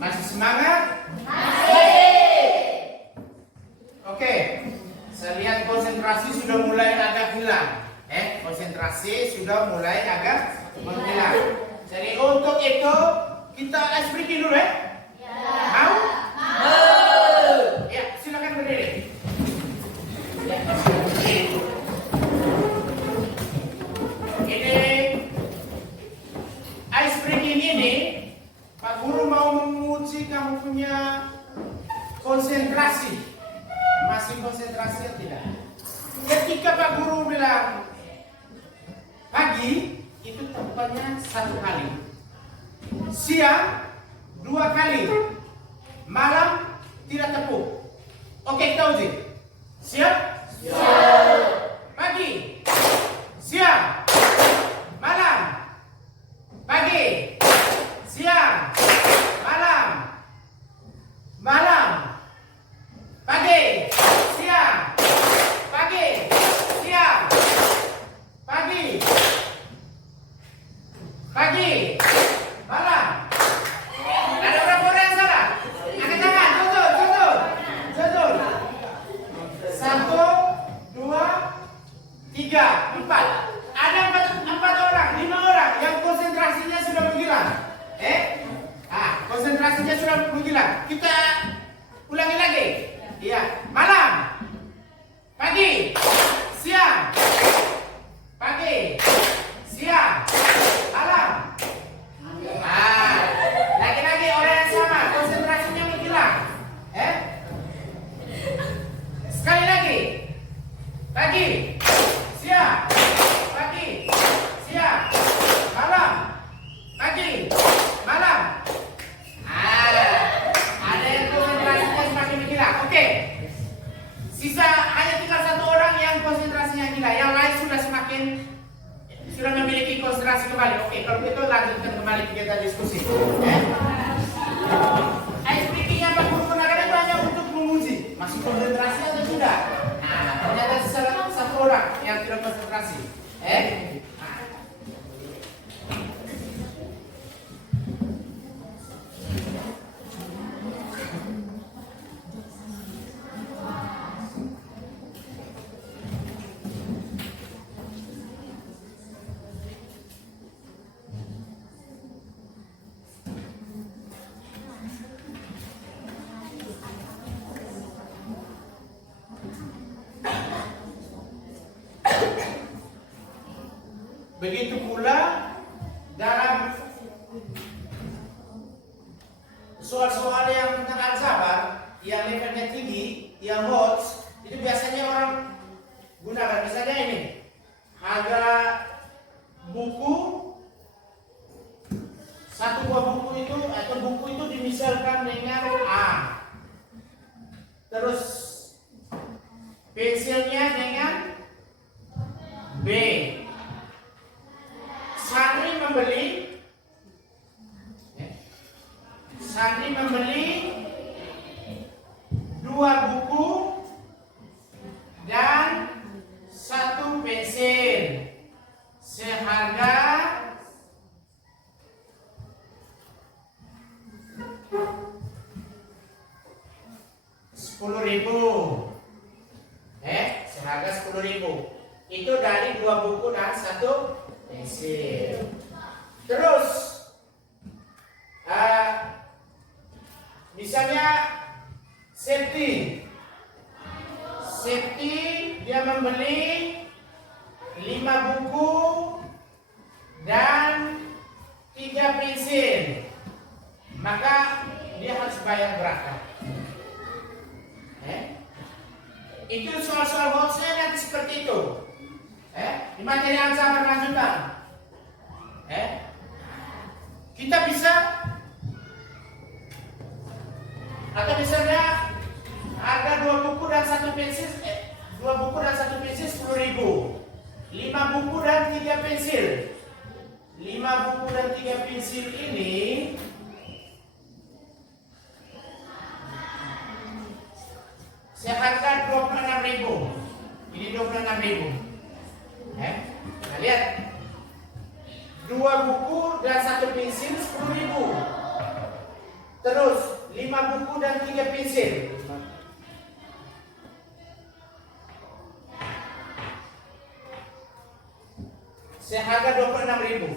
Masih semangat? Oke. Saya lihat konsentrasi sudah mulai agak hilang. Konsentrasi sudah mulai agak menghilang. Jadi untuk itu kita ice breaking dulu ya? Mau? Ya, silakan berdiri. Ini ice breaking ini Pak Guru mau menguji kamu punya konsentrasi. Masih konsentrasi atau tidak? Ketika Pak Guru bilang pagi, itu tepatnya 1 kali. Siang 2 kali. Malam tidak tepuk. Oke, kita uji. Siap? Siap. Pagi, siang, malam. Pagi, siang, malam. Malam. Pagi, siang, pagi, siang, pagi, pagi, malam. Ada berapa orang yang salah? Angkat tangan, jujur. 1, 2, 3, 4. Ada 4 orang, 5 orang yang konsentrasinya sudah menghilang. Konsentrasinya sudah menghilang. Kita ulangi lagi. Iya, malam, pagi, siang, pagi, siang, malam. Lagi-lagi orang yang sama, konsentrasinya menghilang. Sekali lagi, pagi, siang, malam, pagi, malam. Ada yang konsentrasinya semakin menghilang. Oke. Sisa hanya tinggal 1 orang yang konsentrasinya gila. Yang lain sudah memiliki konsentrasi kembali. Oke, kalau begitu lanjutkan kembali kita diskusi. Ice breaking yang Pak Guru gunakan itu hanya untuk menguji masih konsentrasi atau tidak. Ternyata sisa 1 orang yang tidak konsentrasi. Begitu pula dalam soal-soal yang tentang aljabar, yang levelnya tinggi, yang hot, itu biasanya orang gunakan. Misalnya ini, harga buku, 1 buah buku itu atau buku itu dimisalkan dengan A, terus pensilnya dengan B. Santri membeli 2 buku dan 1 pensil seharga 10.000. Seharga 10.000. Itu dari 2 buku dan 1 pensil. Terus misalnya Septi dia membeli 5 buku dan 3 pensil, maka dia harus bayar berapa? Itu soal-soal hotnya nanti seperti itu. Di materi aljabar lanjutan. Kita bisa, atau misalnya harga 2 buku dan 1 pensil, 2 buku dan 1 pensil 10.000. 5 buku dan 3 pensil. 5 buku dan 3 pensil ini seharga 26.000. Ini 26.000. Nah, lihat. 2 buku dan 1 pensil 10.000. Terus 5 buku dan 3 pensil. Seharga 26.000.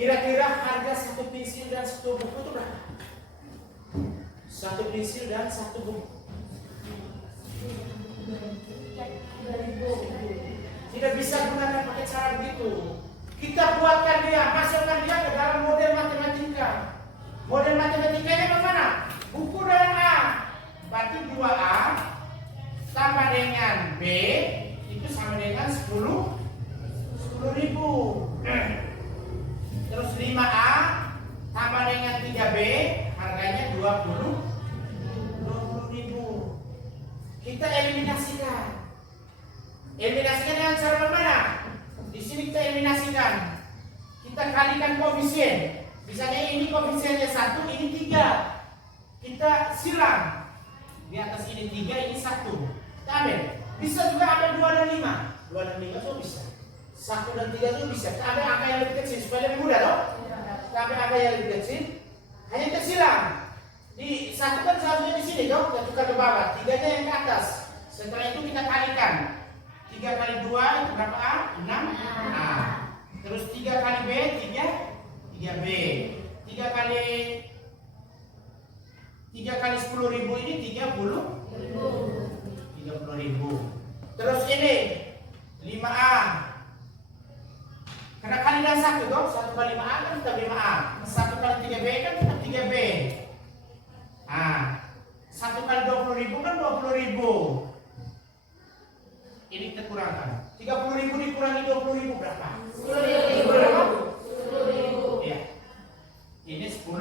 Kira-kira harga 1 pensil dan 1 buku itu berapa? 1 pensil dan 1 buku. Tidak bisa gunakan pakai cara begitu. Kita buatkan dia, masukkan dia ke dalam model matematika. Model matematikanya bagaimana? Buku dengan A, berarti 2A tambah dengan B itu sama dengan 10.000. Terus 5A tambah dengan 3B harganya 20.000. Kita eliminasikan. Eliminasikan dengan cara bagaimana? Di sini kita eliminasikan. Kita kalikan koefisien. Misalnya ini koefisiennya 1, ini 3. Kita silang. Di atas ini 3, ini 1. Kita ambil. Bisa juga ambil 2 dan 5. 2 dan 5 itu bisa. 1 dan 3 itu bisa. Kita ambil angka yang lebih kecil supaya lebih mudah loh. Kita ambil angka yang lebih kecil. Hanya kita silang. Di 1 kan seharusnya di sini dong. Kita tukar ke bawah. 3-nya yang ke atas. Setelah itu kita kalikan. 3 kali 2 itu berapa A? 6A. Terus 3 kali B, 3B. 3 kali 10.000 ini 30.000. Terus ini 5A. Karena kali dan 1 dong, 1 kali 5A kan tetap 5A. 1 kali 3B kan tetap 3B. Nah, 1 kali 20.000 kan 20.000. Ini kita kurangkan. 30.000 dikurangi 20.000 berapa? 10.000. Ya. Ini 10.000.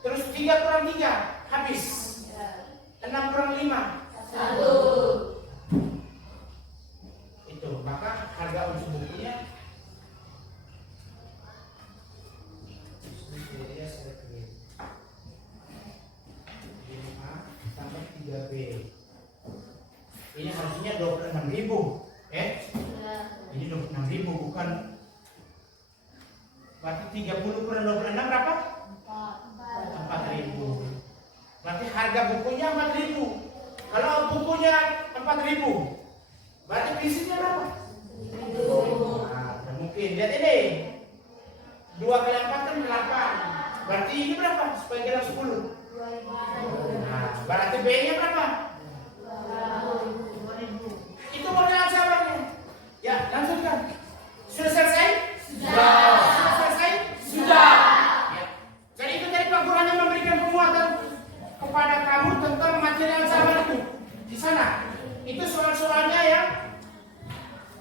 Terus 3 kurang 3 habis. 6 kurang 5 1. Itu maka harga untuk bukunya tambah 3B. Ini harusnya 26.000. Ini 26.000 bukan. Berarti 30 kurang 26 berapa? 4.000. Berarti harga bukunya 4.000. Kalau bukunya 4.000, berarti pensilnya berapa? Nah, mungkin lihat ini. 2 kali 4 kan 8. Berarti ini berapa? Supaya kira 10. Nah, berarti B-nya berapa? 2.000. Itu modal sahabatnya. Ya, lanjutkan. Sudah selesai? Sudah. Sudah selesai? Sudah. Ya. Jadi itu tadi Pak Guru hanya memberikan penguatan kepada kamu tentang materi yang sahabat itu. Di sana. Itu soal-soalnya ya.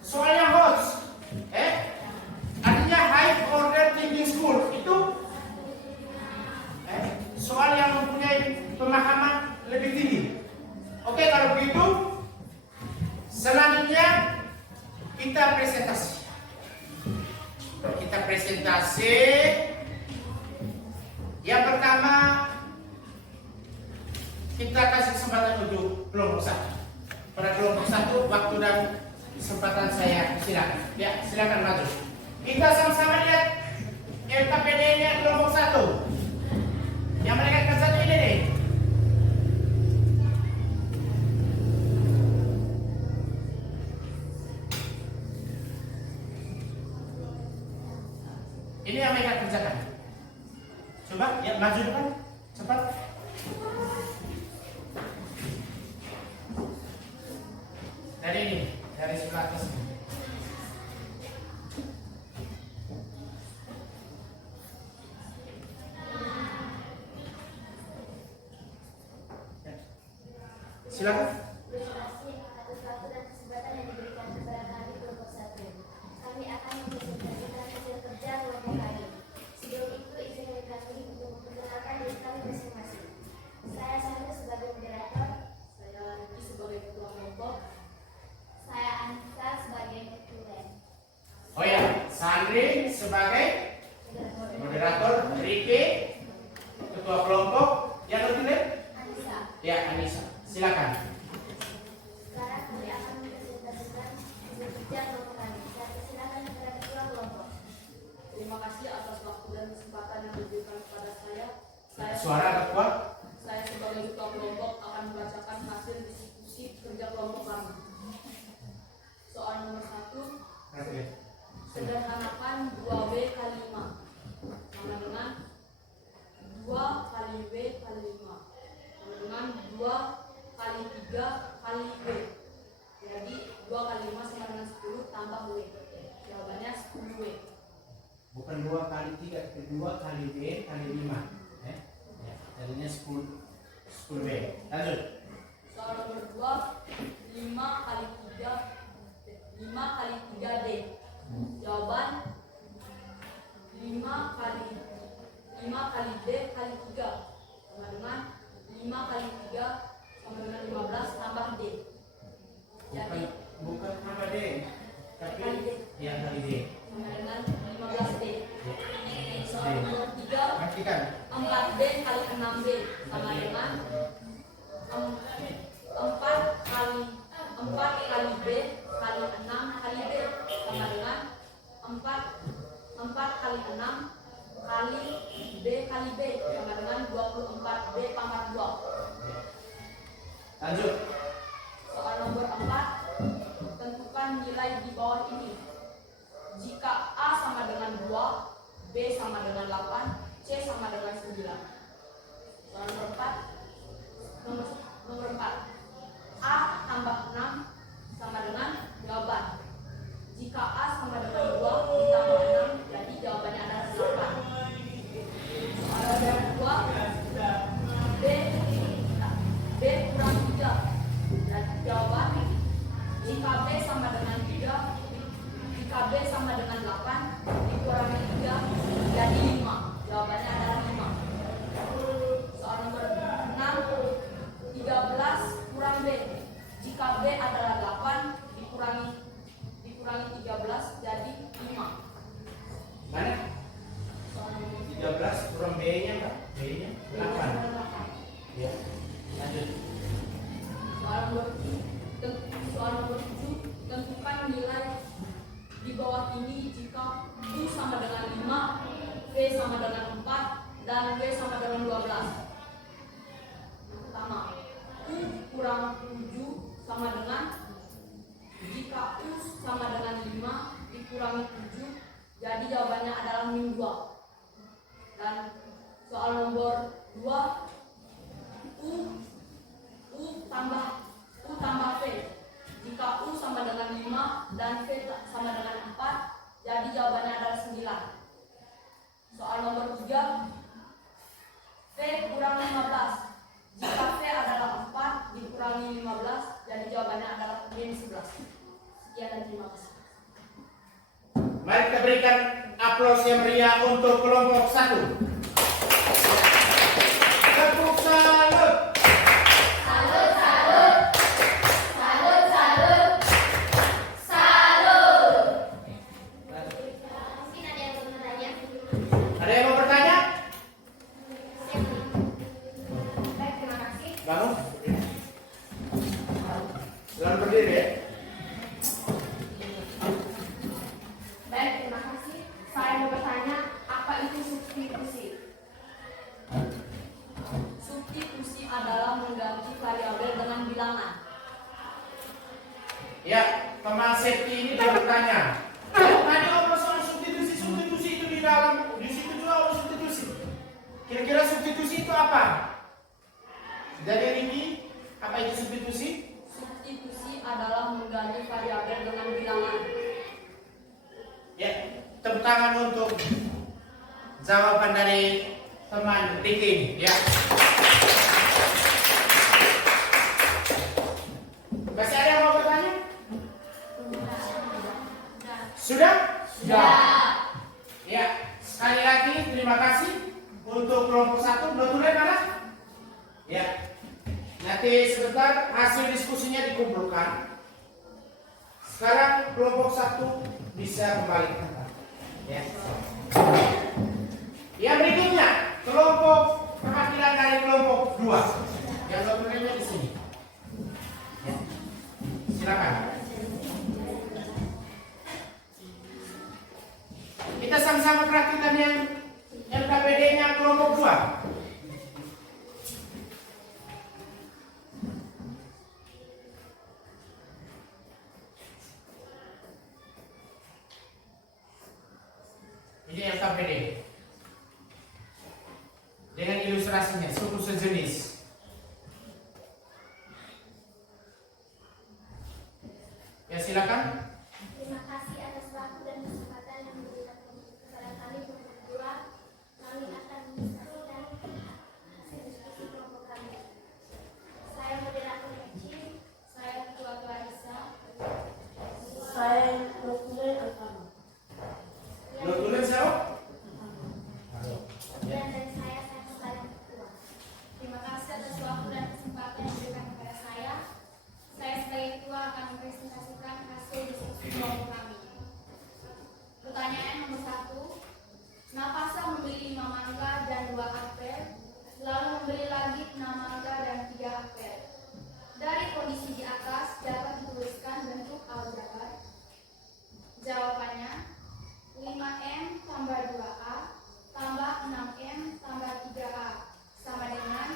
Soal yang host. Artinya high order thinking school. Itu soal yang mempunyai pemahaman lebih tinggi. Oke, kalau begitu selanjutnya kita presentasi. Yang pertama kita kasih kesempatan untuk kelompok 1. Pada kelompok 1 waktu dan kesempatan saya silakan. Ya, silakan maju. Kita sama-sama lihat LKPD-nya kelompok 1. Yang mereka kerja ini nih. Ini yang mereka kerjakan. Coba ya maju depan, cepat. Dari ini, dari sebelah atas. Silakan. Terima kasih atas waktu dan kesempatan yang diberikan kepada kami kelompok 1. Kami akan mempresentasikan hasil kerja kelompok kami. Sebelum itu izinkan kami untuk memperkenalkan diri kami masing-masing. Saya Sandra sebagai moderator. Saya Riki sebagai ketua kelompok. Saya Anissa sebagai tulen. Oh ya, Sandri sebagai moderator, Riki ketua kelompok, yang tulen? Anissa. Ya, Anissa. Silakan. Sekarang kami akan mempresentasikan hasil kerja kelompok kami. Saya persilakan kepada ketua kelompok. Terima kasih atas waktu dan kesempatan yang diberikan kepada suara kuat. Saya sebagai ketua kelompok akan membacakan hasil diskusi kerja kelompok kami. Soal nomor 1, Oke. sederhanakan 2W kali 5 sama dengan 2 kali W kali 5 sama dengan 2 kali 3 kali W. Jadi 2 kali 5 sama dengan 10 tambah W. Jawabannya 10W. Bukan 2 kali 3, tapi 2 kali B kali 5. Ya. Jadinya 10 B. Lanjut. Soal nomor 2, 5 kali 3D. Jawaban 5 kali D kali 3 sama dengan 5 kali 3 sama dengan 15 tambah D. Jadi Bukan nama D, tapi kali D ya kali D. sama dengan 15D. Soal nomor 3, Perhatikan. 4D kali 6D sama dengan 4 kali B kali 6 kali B sama dengan 4 kali 6 kali B kali B sama dengan 24B pangkat 2. Lanjut. Soal nomor 4, tentukan nilai di bawah ini. Jika A sama dengan 2, B sama dengan 8, C sama dengan 9. Soal nomor 4, nomor 4. A tambah 6 sama dengan jawaban. Jika A sama dengan 2 ditambah 6, jadi jawabannya adalah 8. Soal nomor 2, B kurang 3. Jadi jawaban, jika B sama dengan 3, jika B sama dengan 8 dikurangi 3 jadi 5. Jawabannya adalah 5. Soal nomor 6, 13 kurang B. Jika B adalah 8 dikurangi 13 jadi 5. Mana? Soal nomor 13 kurang B-nya, Pak. B-nya 8. Ya. Lanjut. Soal nomor 7, tentukan nilai di bawah ini jika U sama dengan 5, V sama dengan 4, dan W sama dengan 12. Pertama, U kurang 7 sama dengan, jika U sama dengan 5 dikurangi 7, jadi jawabannya adalah min 2. Dan soal nomor 2, U tambah V. Jika U sama dengan 5 dan V sama dengan 4, jadi jawabannya adalah 9. Soal nomor 3, V kurang 15. Jika V adalah 4 dikurangi 15, jadi jawabannya adalah min 11. Sekian dan terima kasih. Mari kita berikan aplaus yang meriah untuk kelompok 1. Tepuk salut. Salut, salut. Salut, salut. Salut. Mungkin ada yang mau bertanya? Ada yang mau bertanya? Baik, terima kasih. Bangun. Selamat berdiri ya. Baik, terima kasih. Saya mau bertanya, apa itu substitusi? Substitusi adalah mengganti variabel dengan bilangan. Ya, teman safety ini dia bertanya. Tadi apa soal substitusi? Substitusi itu di dalam, di situ juga ada substitusi. Kira-kira substitusi itu apa? Dari Riki, apa itu substitusi? Substitusi adalah mengganti variabel dengan bilangan. Ya, tepuk tangan untuk jawaban dari teman Riki. Ya. Masih ada yang mau bertanya? Sudah? Ya, sekali lagi terima kasih untuk kelompok 1. Notulnya mana? Ya. Nanti sebentar hasil diskusinya dikumpulkan. Sekarang kelompok 1 bisa kembali ke tempat. Ya. Yang berikutnya, kelompok perwakilan dari kelompok 2. Yang notulnya di sini. Ya. Silakan. Kita sama-sama perhatikan yang LKPD-nya kelompok 2. Ini LKPD. Dengan ilustrasinya, suku sejenis. Ya silakan. Terima kasih atas waktu dan kesempatan yang diberikan kepada kami untuk berdua. Kami akan menyaksikan hasil diskusi kelompok kami. Saya moderator kecil, saya Ketua Clarissa, Saya Rosule Alfano. Tulen siapa? dan saya kembali ketua. Terima kasih atas waktu dan kesempatan yang diberikan kepada saya. Saya sebagai ketua akan mempresentasikan hasil diskusi kelompok kami. Pertanyaan nomor 1. Nafasa membeli 5 mangga dan 2 apel, lalu membeli lagi 6 mangga dan 3 apel. Dari kondisi di atas dapat dituliskan bentuk aljabar. Jawabannya 5M tambah 2A tambah 6M tambah 3A sama dengan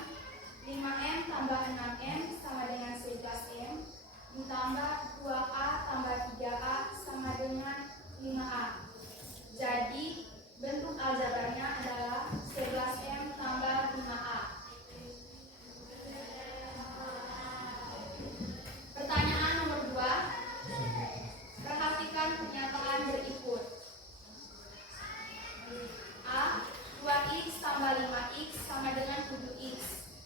5M tambah 6M sama dengan 11M ditambah 2A tambah 3A sama dengan 5A. Jadi bentuk aljabarnya adalah 11M tambah 5A. Pertanyaan nomor 2. Perhatikan pernyataan berikut. A. 2x tambah 5x sama dengan 7x.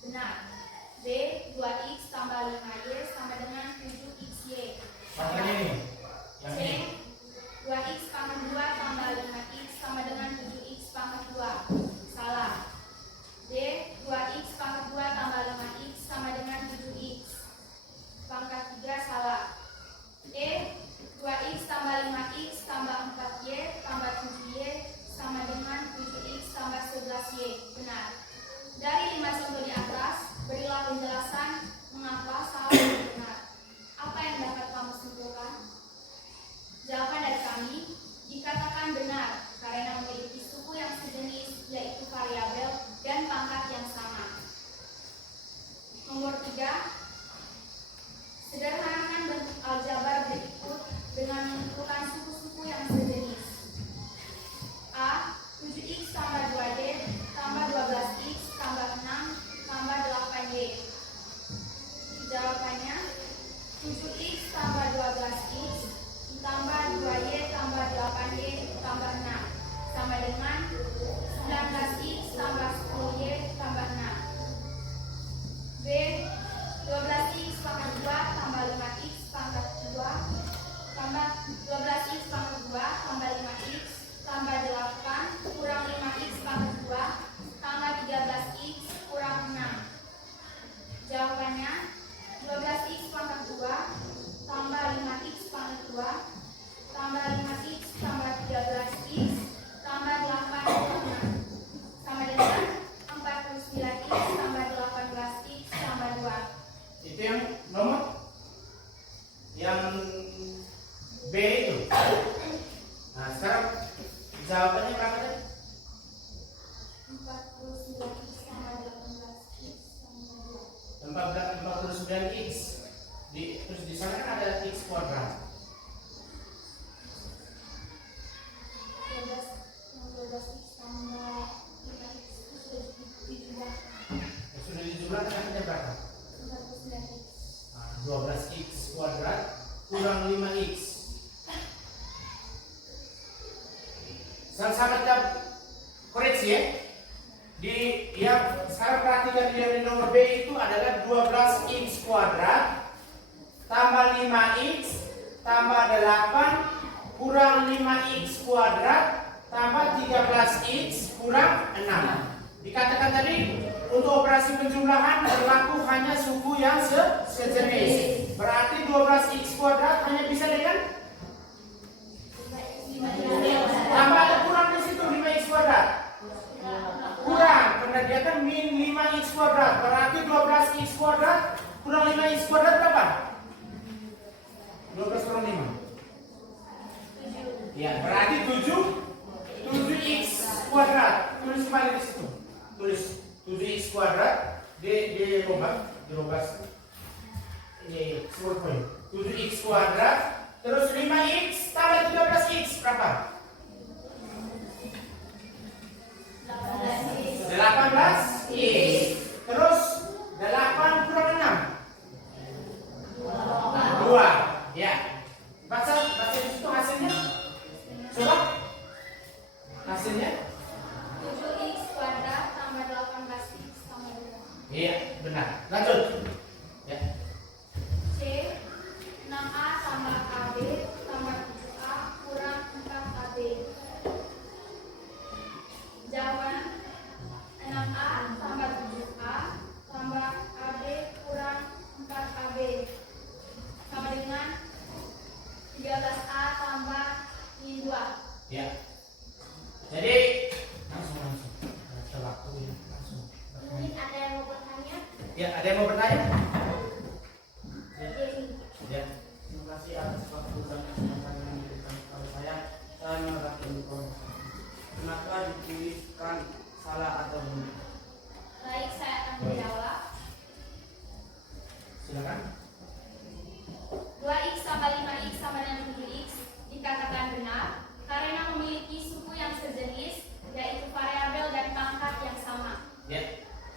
Benar. B. 2x tambah 5y sama dengan 7xy. Makanya ini. Yang C. ini. 2x pangkat 2 tambah 5x sama dengan 7x pangkat 2. Salah. D. 2x pangkat 2 tambah 5x sama dengan 7x pangkat 3. Salah. E. 2x tambah 5x tambah 4y tambah 7y sama dengan 7x tambah 11y. Benar. Dari 5 contoh di atas, berilah penjelasan mengapa salah dan benar. Apa yang dapat kamu simpulkan? Jawaban dari kami dikatakan benar karena memiliki suku yang sejenis, yaitu variabel dan pangkat yang sama. Nomor 3. Sederhanakan bentuk aljabar berikut dengan menentukan suku-suku yang sejenis. A. 7x tambah 2y tambah 12x tambah 6 tambah 8y. Jawabannya 7x tambah 12x tambah 2y tambah 8y tambah 6 sama dengan 19x tambah 10y tambah 6. B. 12x pangkat 2 tambah 5x pangkat 2 tambah 12x pangkat 2 tambah 5x tambah 8 kurang 5x pangkat 2 tambah 13x kurang 6. Jawabannya 12x pangkat 2 tambah 5x pangkat 2 tambah 5x tambah 13x tambah 8 kurang 6 sama dengan 49x tambah 18x tambah 2. Itu yang nomor yang B itu. Nah sekarang jawabannya berapa tadi? 49x sama 18x sama 2. 49x. Terus di sana kan ada x kuadrat. 12x tambah 5x itu sudah dijumlah Sudah dijumlahkan akhirnya berapa? 49x. Nah, 12x kuadrat kurang 5x. Sahabat koreksi ya. Sekarang perhatikan di nomor B itu adalah 12x kuadrat tambah 5x tambah 8 kurang 5x kuadrat tambah 13x kurang 6. Dikatakan tadi untuk operasi penjumlahan berlaku hanya suku yang sejenis. Berarti 12x kuadrat hanya bisa dengan tambah ada kurang di situ 5x kuadrat. Kurang karena dia kan min 5x kuadrat. Berarti 12x kuadrat kurang 5x kuadrat berapa? 12 kurang 5. Ya, berarti 7x kuadrat. Tulis kembali di situ. Tulis 7x kuadrat dirubah ini small point. 7x kuadrat terus 5x tambah 13x berapa? Jadi langsung ada waktu ya, langsung. Mungkin ada yang mau bertanya? Ya, ada yang mau bertanya? Jadi, Ya. Terima kasih atas waktu dan kesempatan yang diberikan kepada saya. Saya menerangkan informasi. Kenapa dituliskan salah atau benar? Baik, saya akan menjawab. Silakan. 2x tambah 5x sama dengan 7x dikatakan benar karena memiliki suku yang sejenis, yaitu variabel dan pangkat yang sama. Ya.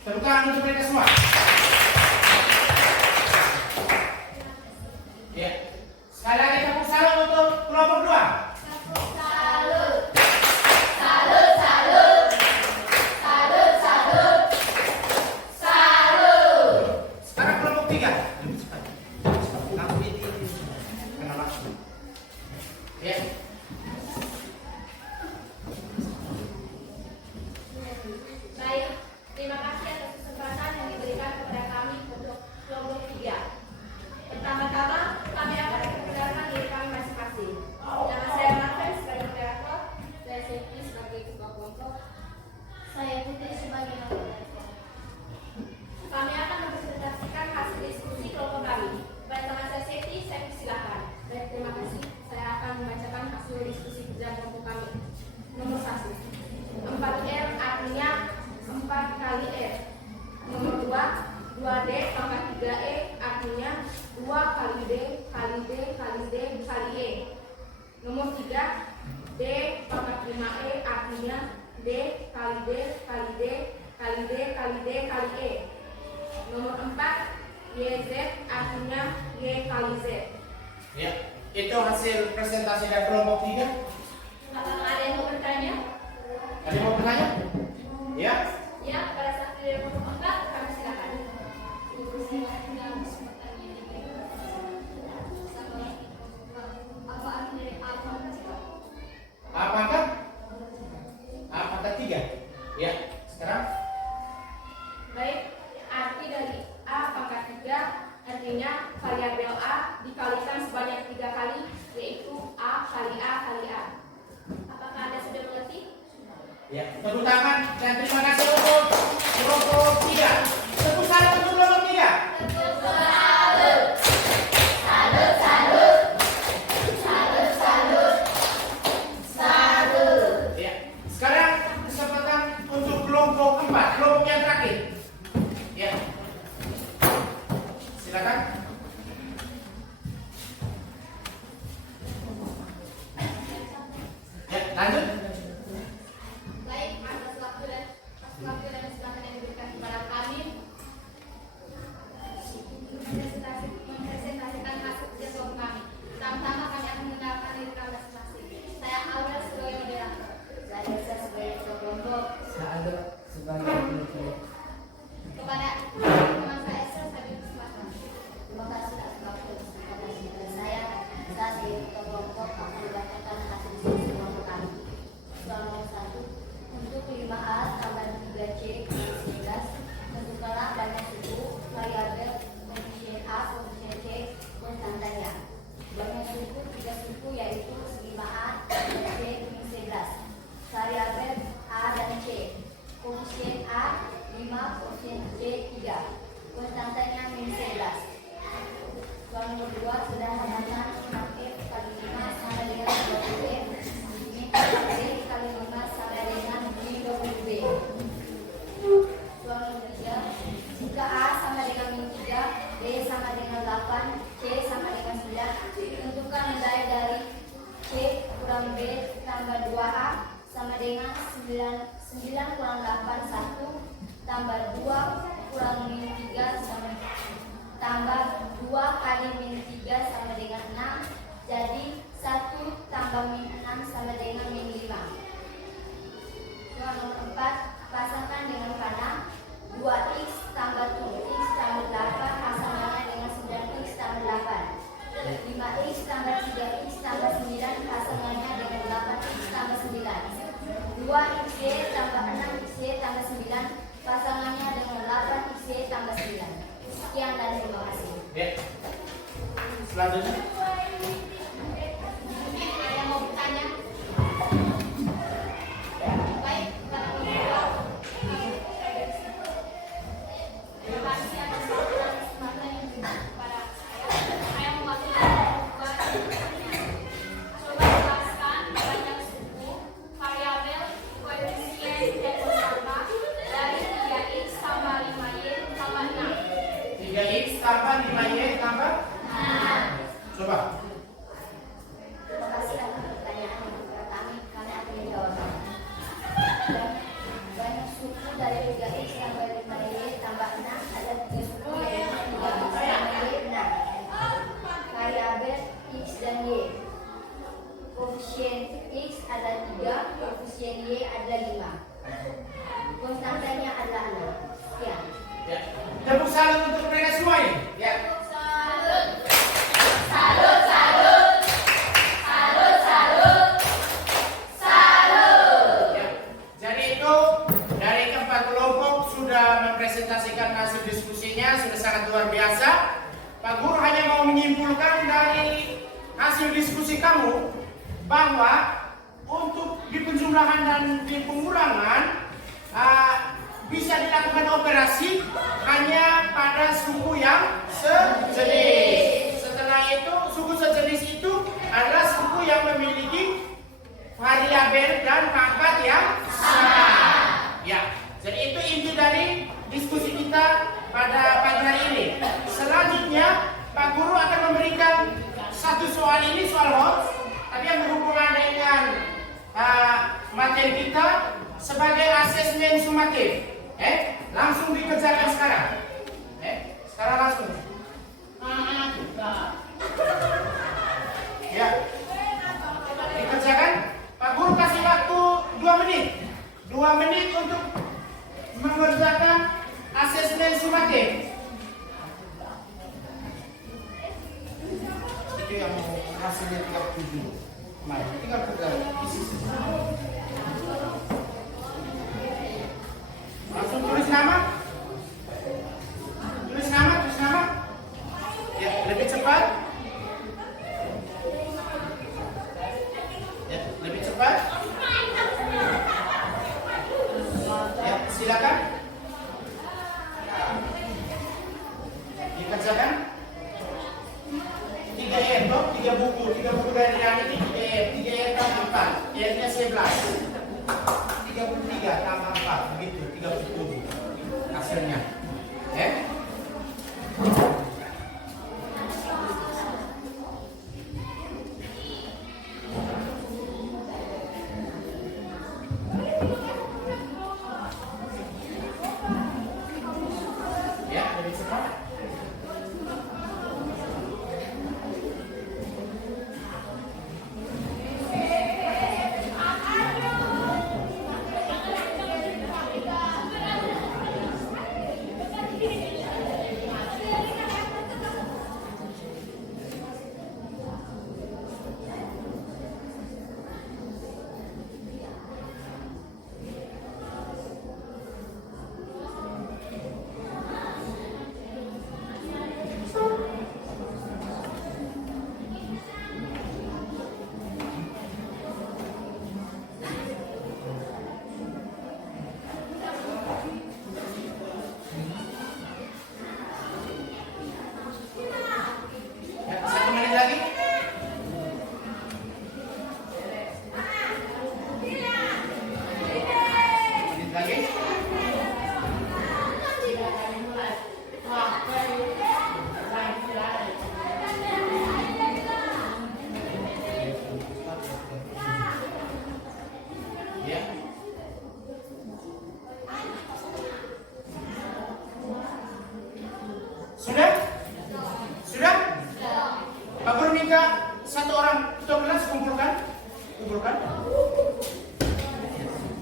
Tepuk tangan untuk mereka semua. Ya. Sekali lagi tepuk salam untuk kelompok 2. Salut. Salut, salut. Salut, salut. Salut. Sekarang kelompok 3. Lebih cepat. Langsung ini. Kena langsung. Ya. Baik, terima kasih atas kesempatan yang diberikan kepada kami untuk kelompok 3. Pertama-tama, kami akan memperkenalkan diri kami masing-masing. Nama saya Marvel sebagai moderator, saya Sylvie sebagai ketua kelompok. saya Putri sebagai moderator. Kami akan mempresentasikan hasil diskusi kelompok kami. Pada teman saya Sylvie, saya persilakan. Baik, terima kasih. Saya akan membacakan hasil diskusi kerja kelompok kami. Nomor 1, 4R artinya 4 kali R. Nomor 2, 2D pangkat 3E artinya 2 kali D kali D kali D kali E. Nomor 3, D pangkat 5E artinya D kali D kali D kali D kali D kali E. Nomor 4, YZ artinya Y kali Z. Ya. Itu hasil presentasi dari kelompok 3. Apakah ada yang mau bertanya? Ada yang mau bertanya? Ya. Ya, pada saat dari kelompok 4, kami silakan. Apa arti dari alfa? Apakah? Apakah 3? Ya. Sekarang Baik, arti dari A pangkat 3 artinya variabel A dikalikan sebanyak 3 kali, yaitu A kali A kali A. Apakah Anda sudah mengerti? ya, tepuk tangan dan terima kasih untuk kelompok 3. Tepuk salam untuk kelompok 3. Salut. Salut, salut. Salut, salut. Salut. Ya. Sekarang kesempatan untuk kelompok 4, kelompok yang terakhir. Ya. Silakan. Ya, lanjut. Baik, atas waktu dan kesempatan yang diberikan kepada kami untuk mempresentasikan hasil kerja kelompok kami. Pertama-tama kami akan mengenalkan diri kami masing-masing. Saya Aurel sebagai moderator. Saya Elsa sebagai ketua kelompok. Saya ada sebagai penutup. Kepada teman saya Elsa, saya beri kesempatan. Terima kasih atas waktu dan kesempatan yang diberikan saya. Saya sebagai ketua kelompok akan membacakan hasil diskusi kelompok kami. Soal nomor 1, untuk 5A tambah 3C kali 11, tentukanlah banyak suku, variabel, koefisien A, koefisien C, konstantanya. Banyak suku 3 suku yaitu 5A, 3C, min 11. Variabel A dan C. Koefisien A 5, koefisien C 3. Konstantanya min 11. Soal nomor 2, sederhanakan 6F kali 5 sama dengan 20F. Min 4C kali 5 sama dengan min 20B. Soal nomor 3, jika A sama dengan min 3, B sama dengan 8, C sama dengan 9, tentukan nilai dari C kurang B tambah 2A sama dengan 9 kurang 8, 1 tambah 2 kurang min 3 sama tambah 2 kali min 3 sama dengan 6, jadi 1 tambah min 6 sama dengan min 5. Soal nomor 4, pasangkan dengan panah 2x tambah 7x tambah 8 hasilnya dengan 9x tambah 8. 5x tambah 3x tambah 9 hasilnya dengan 8x tambah 9. 2xy tambah 6xy tambah 9 pasangannya dengan 8xy tambah 9. Sekian dan terima kasih. Ya. Selanjutnya. Mungkin ada yang mau bertanya? Y adalah 5. Konstantanya adalah 6. Ya. Ya. Tepuk salut untuk mereka semua ini. Ya. Ya. Jadi itu dari keempat kelompok sudah mempresentasikan hasil diskusinya, sudah sangat luar biasa. Pak Guru hanya mau menyimpulkan dari hasil diskusi kamu bahwa untuk di penjumlahan dan di pengurangan bisa dilakukan operasi hanya pada suku yang sejenis. Setelah itu, suku sejenis itu adalah suku yang memiliki variabel dan pangkat yang sama. Ya, jadi itu inti dari diskusi kita pada pagi hari ini. Selanjutnya, Pak Guru akan memberikan satu soal ini, soal hoax, tapi yang berhubungan dengan materi kita sebagai asesmen sumatif. Langsung dikerjakan sekarang. Sekarang langsung. Ya. Dikerjakan. Pak Guru kasih waktu 2 menit. 2 menit untuk mengerjakan asesmen sumatif. Itu yang hasilnya 37. Mari, tinggal kerja. Langsung tulis nama. Tulis nama. Ya, lebih cepat. Ya, lebih cepat. Ya, silakan. Dikerjakan. 3 R, 3 buku dari Rani ini 3 R, 3 R tambah 4, R-nya 11. 33 tambah 4, begitu, 37 hasilnya. Ya, lebih cepat.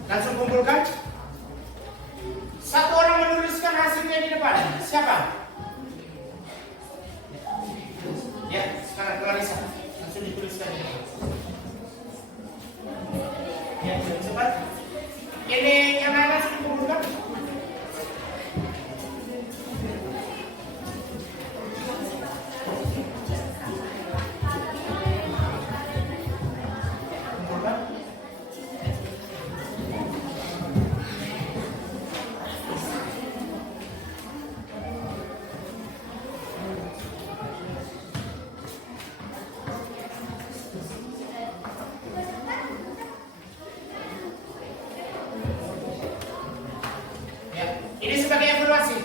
Langsung kumpulkan. Satu orang menuliskan hasilnya di depan. Siapa? Ya, sekarang Clarissa. Langsung dituliskan di depan. Ya, cepat. Ini yang lain langsung dikumpulkan. Ini sebagai evaluasi.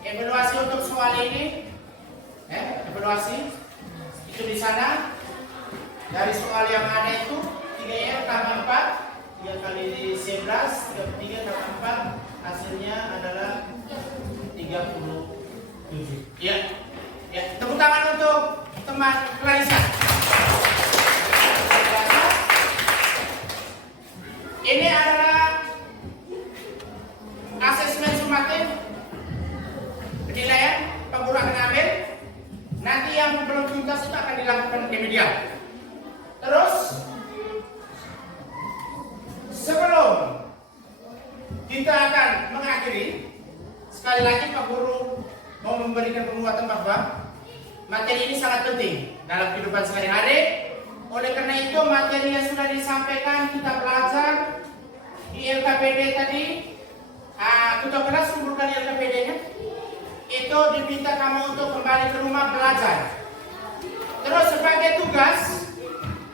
Evaluasi untuk soal ini. Evaluasi. Itu di sana. Dari soal yang ada itu 3R tambah 4. 3 kali 11. 3 tambah 4. Hasilnya adalah 37. Ya. Ya. Tepuk tangan untuk teman Clarissa. Ini adalah asesmen sumatif penilaian Pak Guru akan ambil. Nanti yang belum tuntas itu akan dilakukan remedial. Terus sebelum kita akan mengakhiri, sekali lagi Pak Guru mau memberikan penguatan bahwa materi ini sangat penting dalam kehidupan sehari-hari. Oleh karena itu materi yang sudah disampaikan kita belajar di LKPD tadi, ketua kelas kumpulkan LKPD-nya. Itu diminta kamu untuk kembali ke rumah belajar. Terus sebagai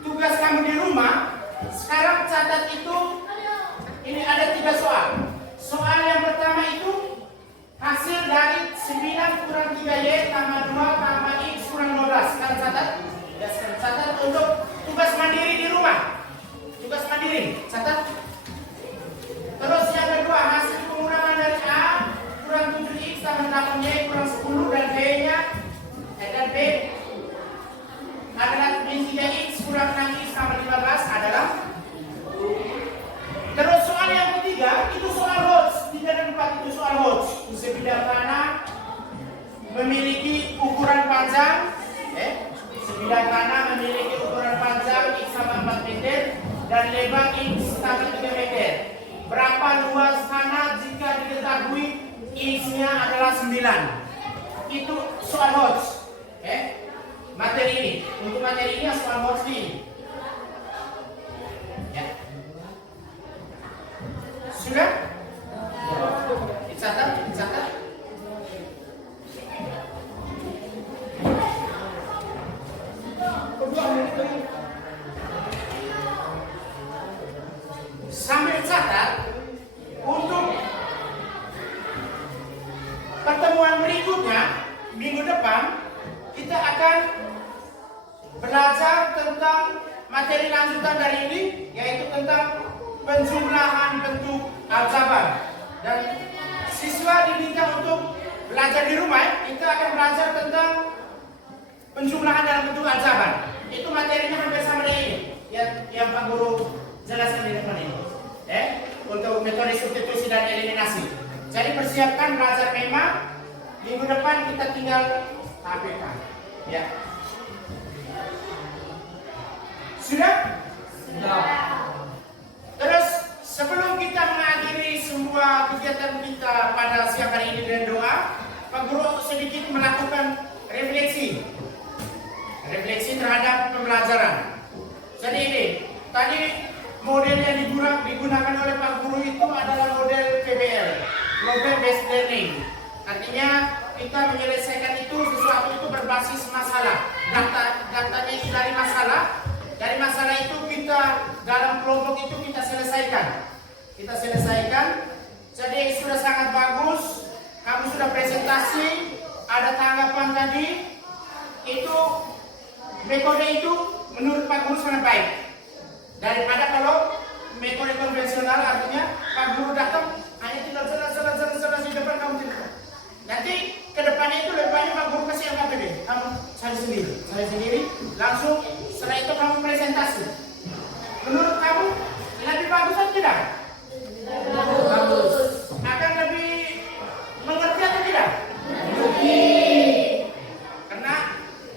tugas kamu di rumah, sekarang catat itu, ini ada 3 soal. Soal yang pertama itu hasil dari 9 kurang 3Y tambah 2 tambah X kurang 15. Sekarang catat. Ya, sekarang catat untuk tugas mandiri di rumah. Tugas mandiri, catat. Terus yang kedua, hasil pengurangan dari A kurang 7X tambah 8Y kurang 10 dan B-nya dan B adalah min 3X kurang 6X tambah 15 adalah. Terus soal yang ketiga itu soal Hodge. 3 dan 4 itu soal Hodge. Sebidang tanah memiliki ukuran panjang, sebidang tanah memiliki ukuran panjang X sama 4 meter dan lebar X sama 3 meter. Berapa luas tanah jika diketahui X-nya adalah 9? Itu soal Hodge. Materi ini, untuk materi ini soal Hodge ini. Ya. Sudah? Dicatat, dicatat. Sambil catat, untuk pertemuan berikutnya minggu depan kita akan belajar tentang materi lanjutan dari ini, yaitu tentang penjumlahan bentuk aljabar. Dan siswa diminta untuk belajar di rumah. Kita akan belajar tentang penjumlahan dalam bentuk aljabar. Itu materinya hampir sama dengan ini yang Pak Guru jelaskan di depan ini. Untuk metode substitusi dan eliminasi. Jadi persiapkan belajar memang. Minggu depan kita tinggal APK. Ya. Sudah? Sudah. Terus sebelum kita mengakhiri semua kegiatan kita pada siang hari ini dengan doa, Pak Guru sedikit melakukan refleksi terhadap pembelajaran. Jadi ini, tadi model yang digunakan oleh Pak Guru itu adalah model PBL, Problem Based Learning. Artinya kita menyelesaikan itu sesuatu itu berbasis masalah. Datanya itu dari masalah. Dari masalah itu kita dalam kelompok itu kita selesaikan. Jadi sudah sangat bagus. Kamu sudah presentasi, ada tanggapan tadi. Itu metode itu menurut Pak Guru sangat baik. Daripada kalau metode konvensional, artinya Pak Guru datang hanya tinggal jelas di depan kamu tidak. Nanti ke depannya itu lebih banyak Pak Guru kasih apa tadi? Kamu cari sendiri, langsung setelah itu kamu presentasi. Menurut kamu lebih bagus atau tidak? Bagus. Akan lebih mengerti atau tidak? Mengerti. Karena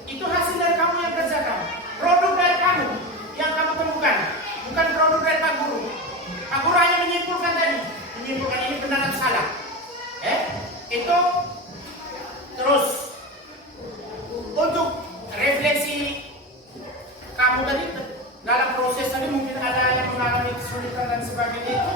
itu hasil dari kamu yang kerjakan. Produk dari kamu yang kamu temukan, bukan produk dari Pak Guru. Pak Guru hanya menyimpulkan tadi, ini benar atau salah. Itu terus untuk refleksi kamu tadi dalam proses tadi mungkin ada yang mengalami kesulitan dan sebagainya.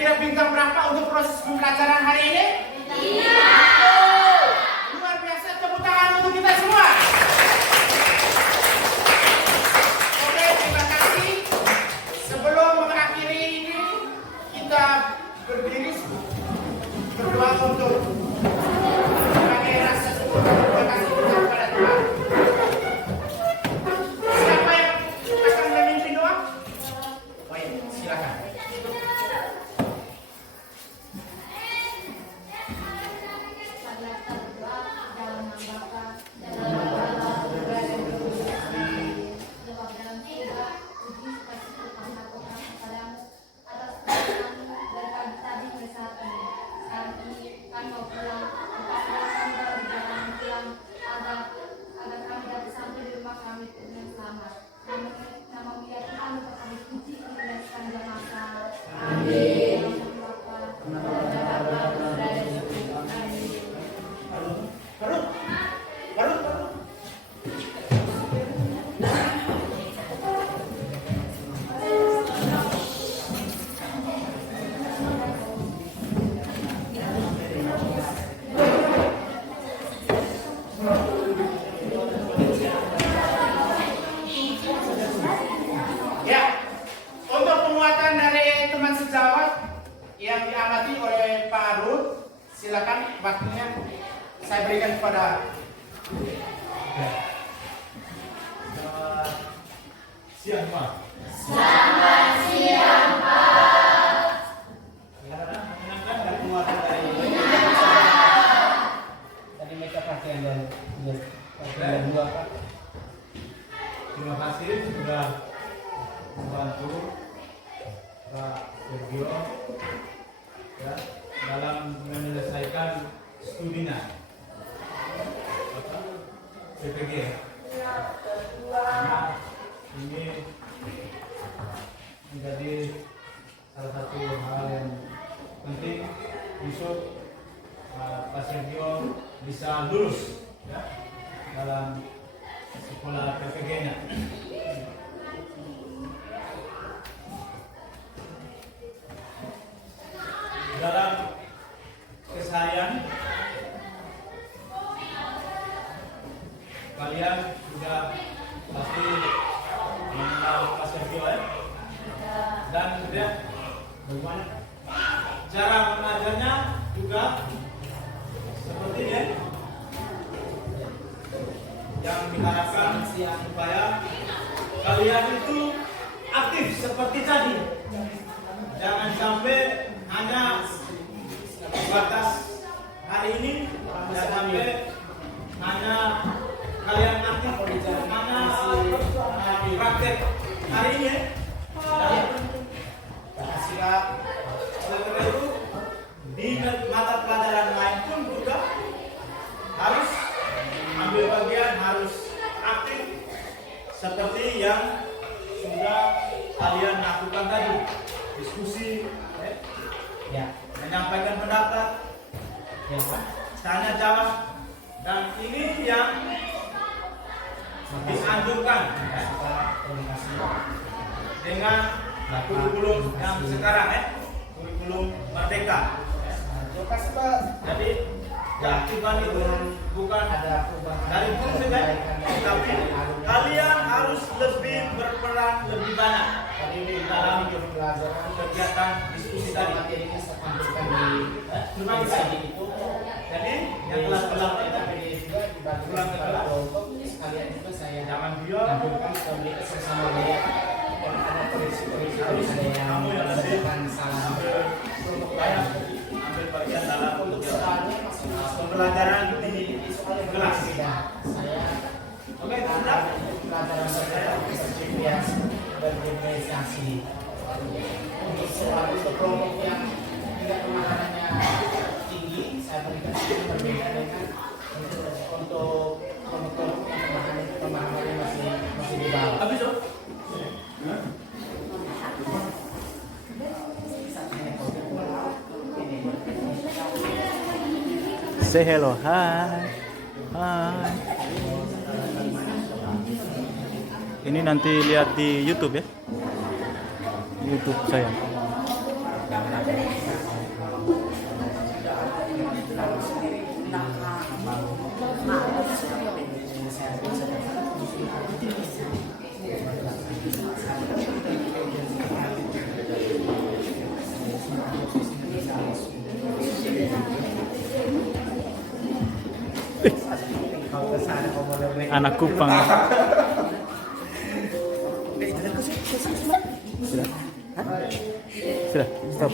Kira-kira bintang berapa untuk proses pembelajaran hari ini? Luar biasa, tepuk tangan untuk kita semua. Oke, terima kasih. Sebelum mengakhiri ini, kita berdiri berdoa untuk sebagai rasa syukur dan terima kasih kita kepada Tuhan. Siapa yang akan memimpin doa? Oh iya, silakan. Marilah kita berdoa dalam nama Bapa, dalam nama Putra, dan Roh Kudus. Amin. Doa dalam surga, puji kasih Tuhan Tuhan kepadamu atas kami dari pagi tadi sampai saat ini. Sekarang ini kami mau pulang, lepaslah kami dalam perjalanan pulang agar kami dapat sampai di rumah kami dengan selamat. Nama mulia Tuhan dapat kami puji hingga sepanjang masa. Amin. Dalam nama Bapa, dalam nama Putra, dan Roh Kudus. Amin. Baru. Ya, untuk penguatan dari teman sejawat yang diamati oleh Pak Arun, silakan waktunya saya berikan kepada siang Pak. Selamat siang, Pak. Gimana? Menyenangkan nggak penguatan dari tadi mereka pakaian dan pakaian dua Pak. Terima kasih sudah membantu Pak Sergio ya, dalam menyelesaikan studinya PPG. Nah, ini menjadi salah satu hal yang penting untuk Pak Sergio bisa lulus ya, dalam sekolah PPG-nya. Dalam keseharian kalian sudah pasti mengenal Pak Sergio ya? Dan dia bagaimana cara mengajarnya juga seperti ini yang diharapkan supaya kalian itu aktif seperti tadi. Jangan sampai hanya batas hari ini, dan sampai hanya kalian aktif hanya praktek hari ini. kasih Kak. Oleh karena itu di mata pelajaran lain pun juga harus ambil bagian, harus aktif seperti yang sudah kalian lakukan tadi, diskusi, Ya, menyampaikan pendapat, tanya jawab, dan ini yang dianjurkan dengan kurikulum yang sekarang kurikulum merdeka. terima kasih Pak. Jadi keaktifan itu bukan dari guru saja, tapi kalian harus lebih berperan lebih banyak dalam kegiatan diskusi tadi. Cuma itu. Jadi yang kelas pulang ke kelas sekalian juga saya jangan dia lanjutkan komunikasi sama dia dan ada polisi-polisi harus ada yang kamu yang lebih menyampaikan salah ambil bagian dalam untuk soalnya masing-masing pembelajaran di kelas. saya Oke, sudah. pelajaran saya berjenis berorganisasi untuk soal untuk kelompok yang tidak pemahamannya tinggi saya berikan sedikit berbeda dengan untuk kelompok yang pemahamannya masih di bawah. Habis dong. Say hello, hi. Hai. Ini nanti lihat di YouTube ya. YouTube saya. Anak kupang. Sudah. Sudah, stop.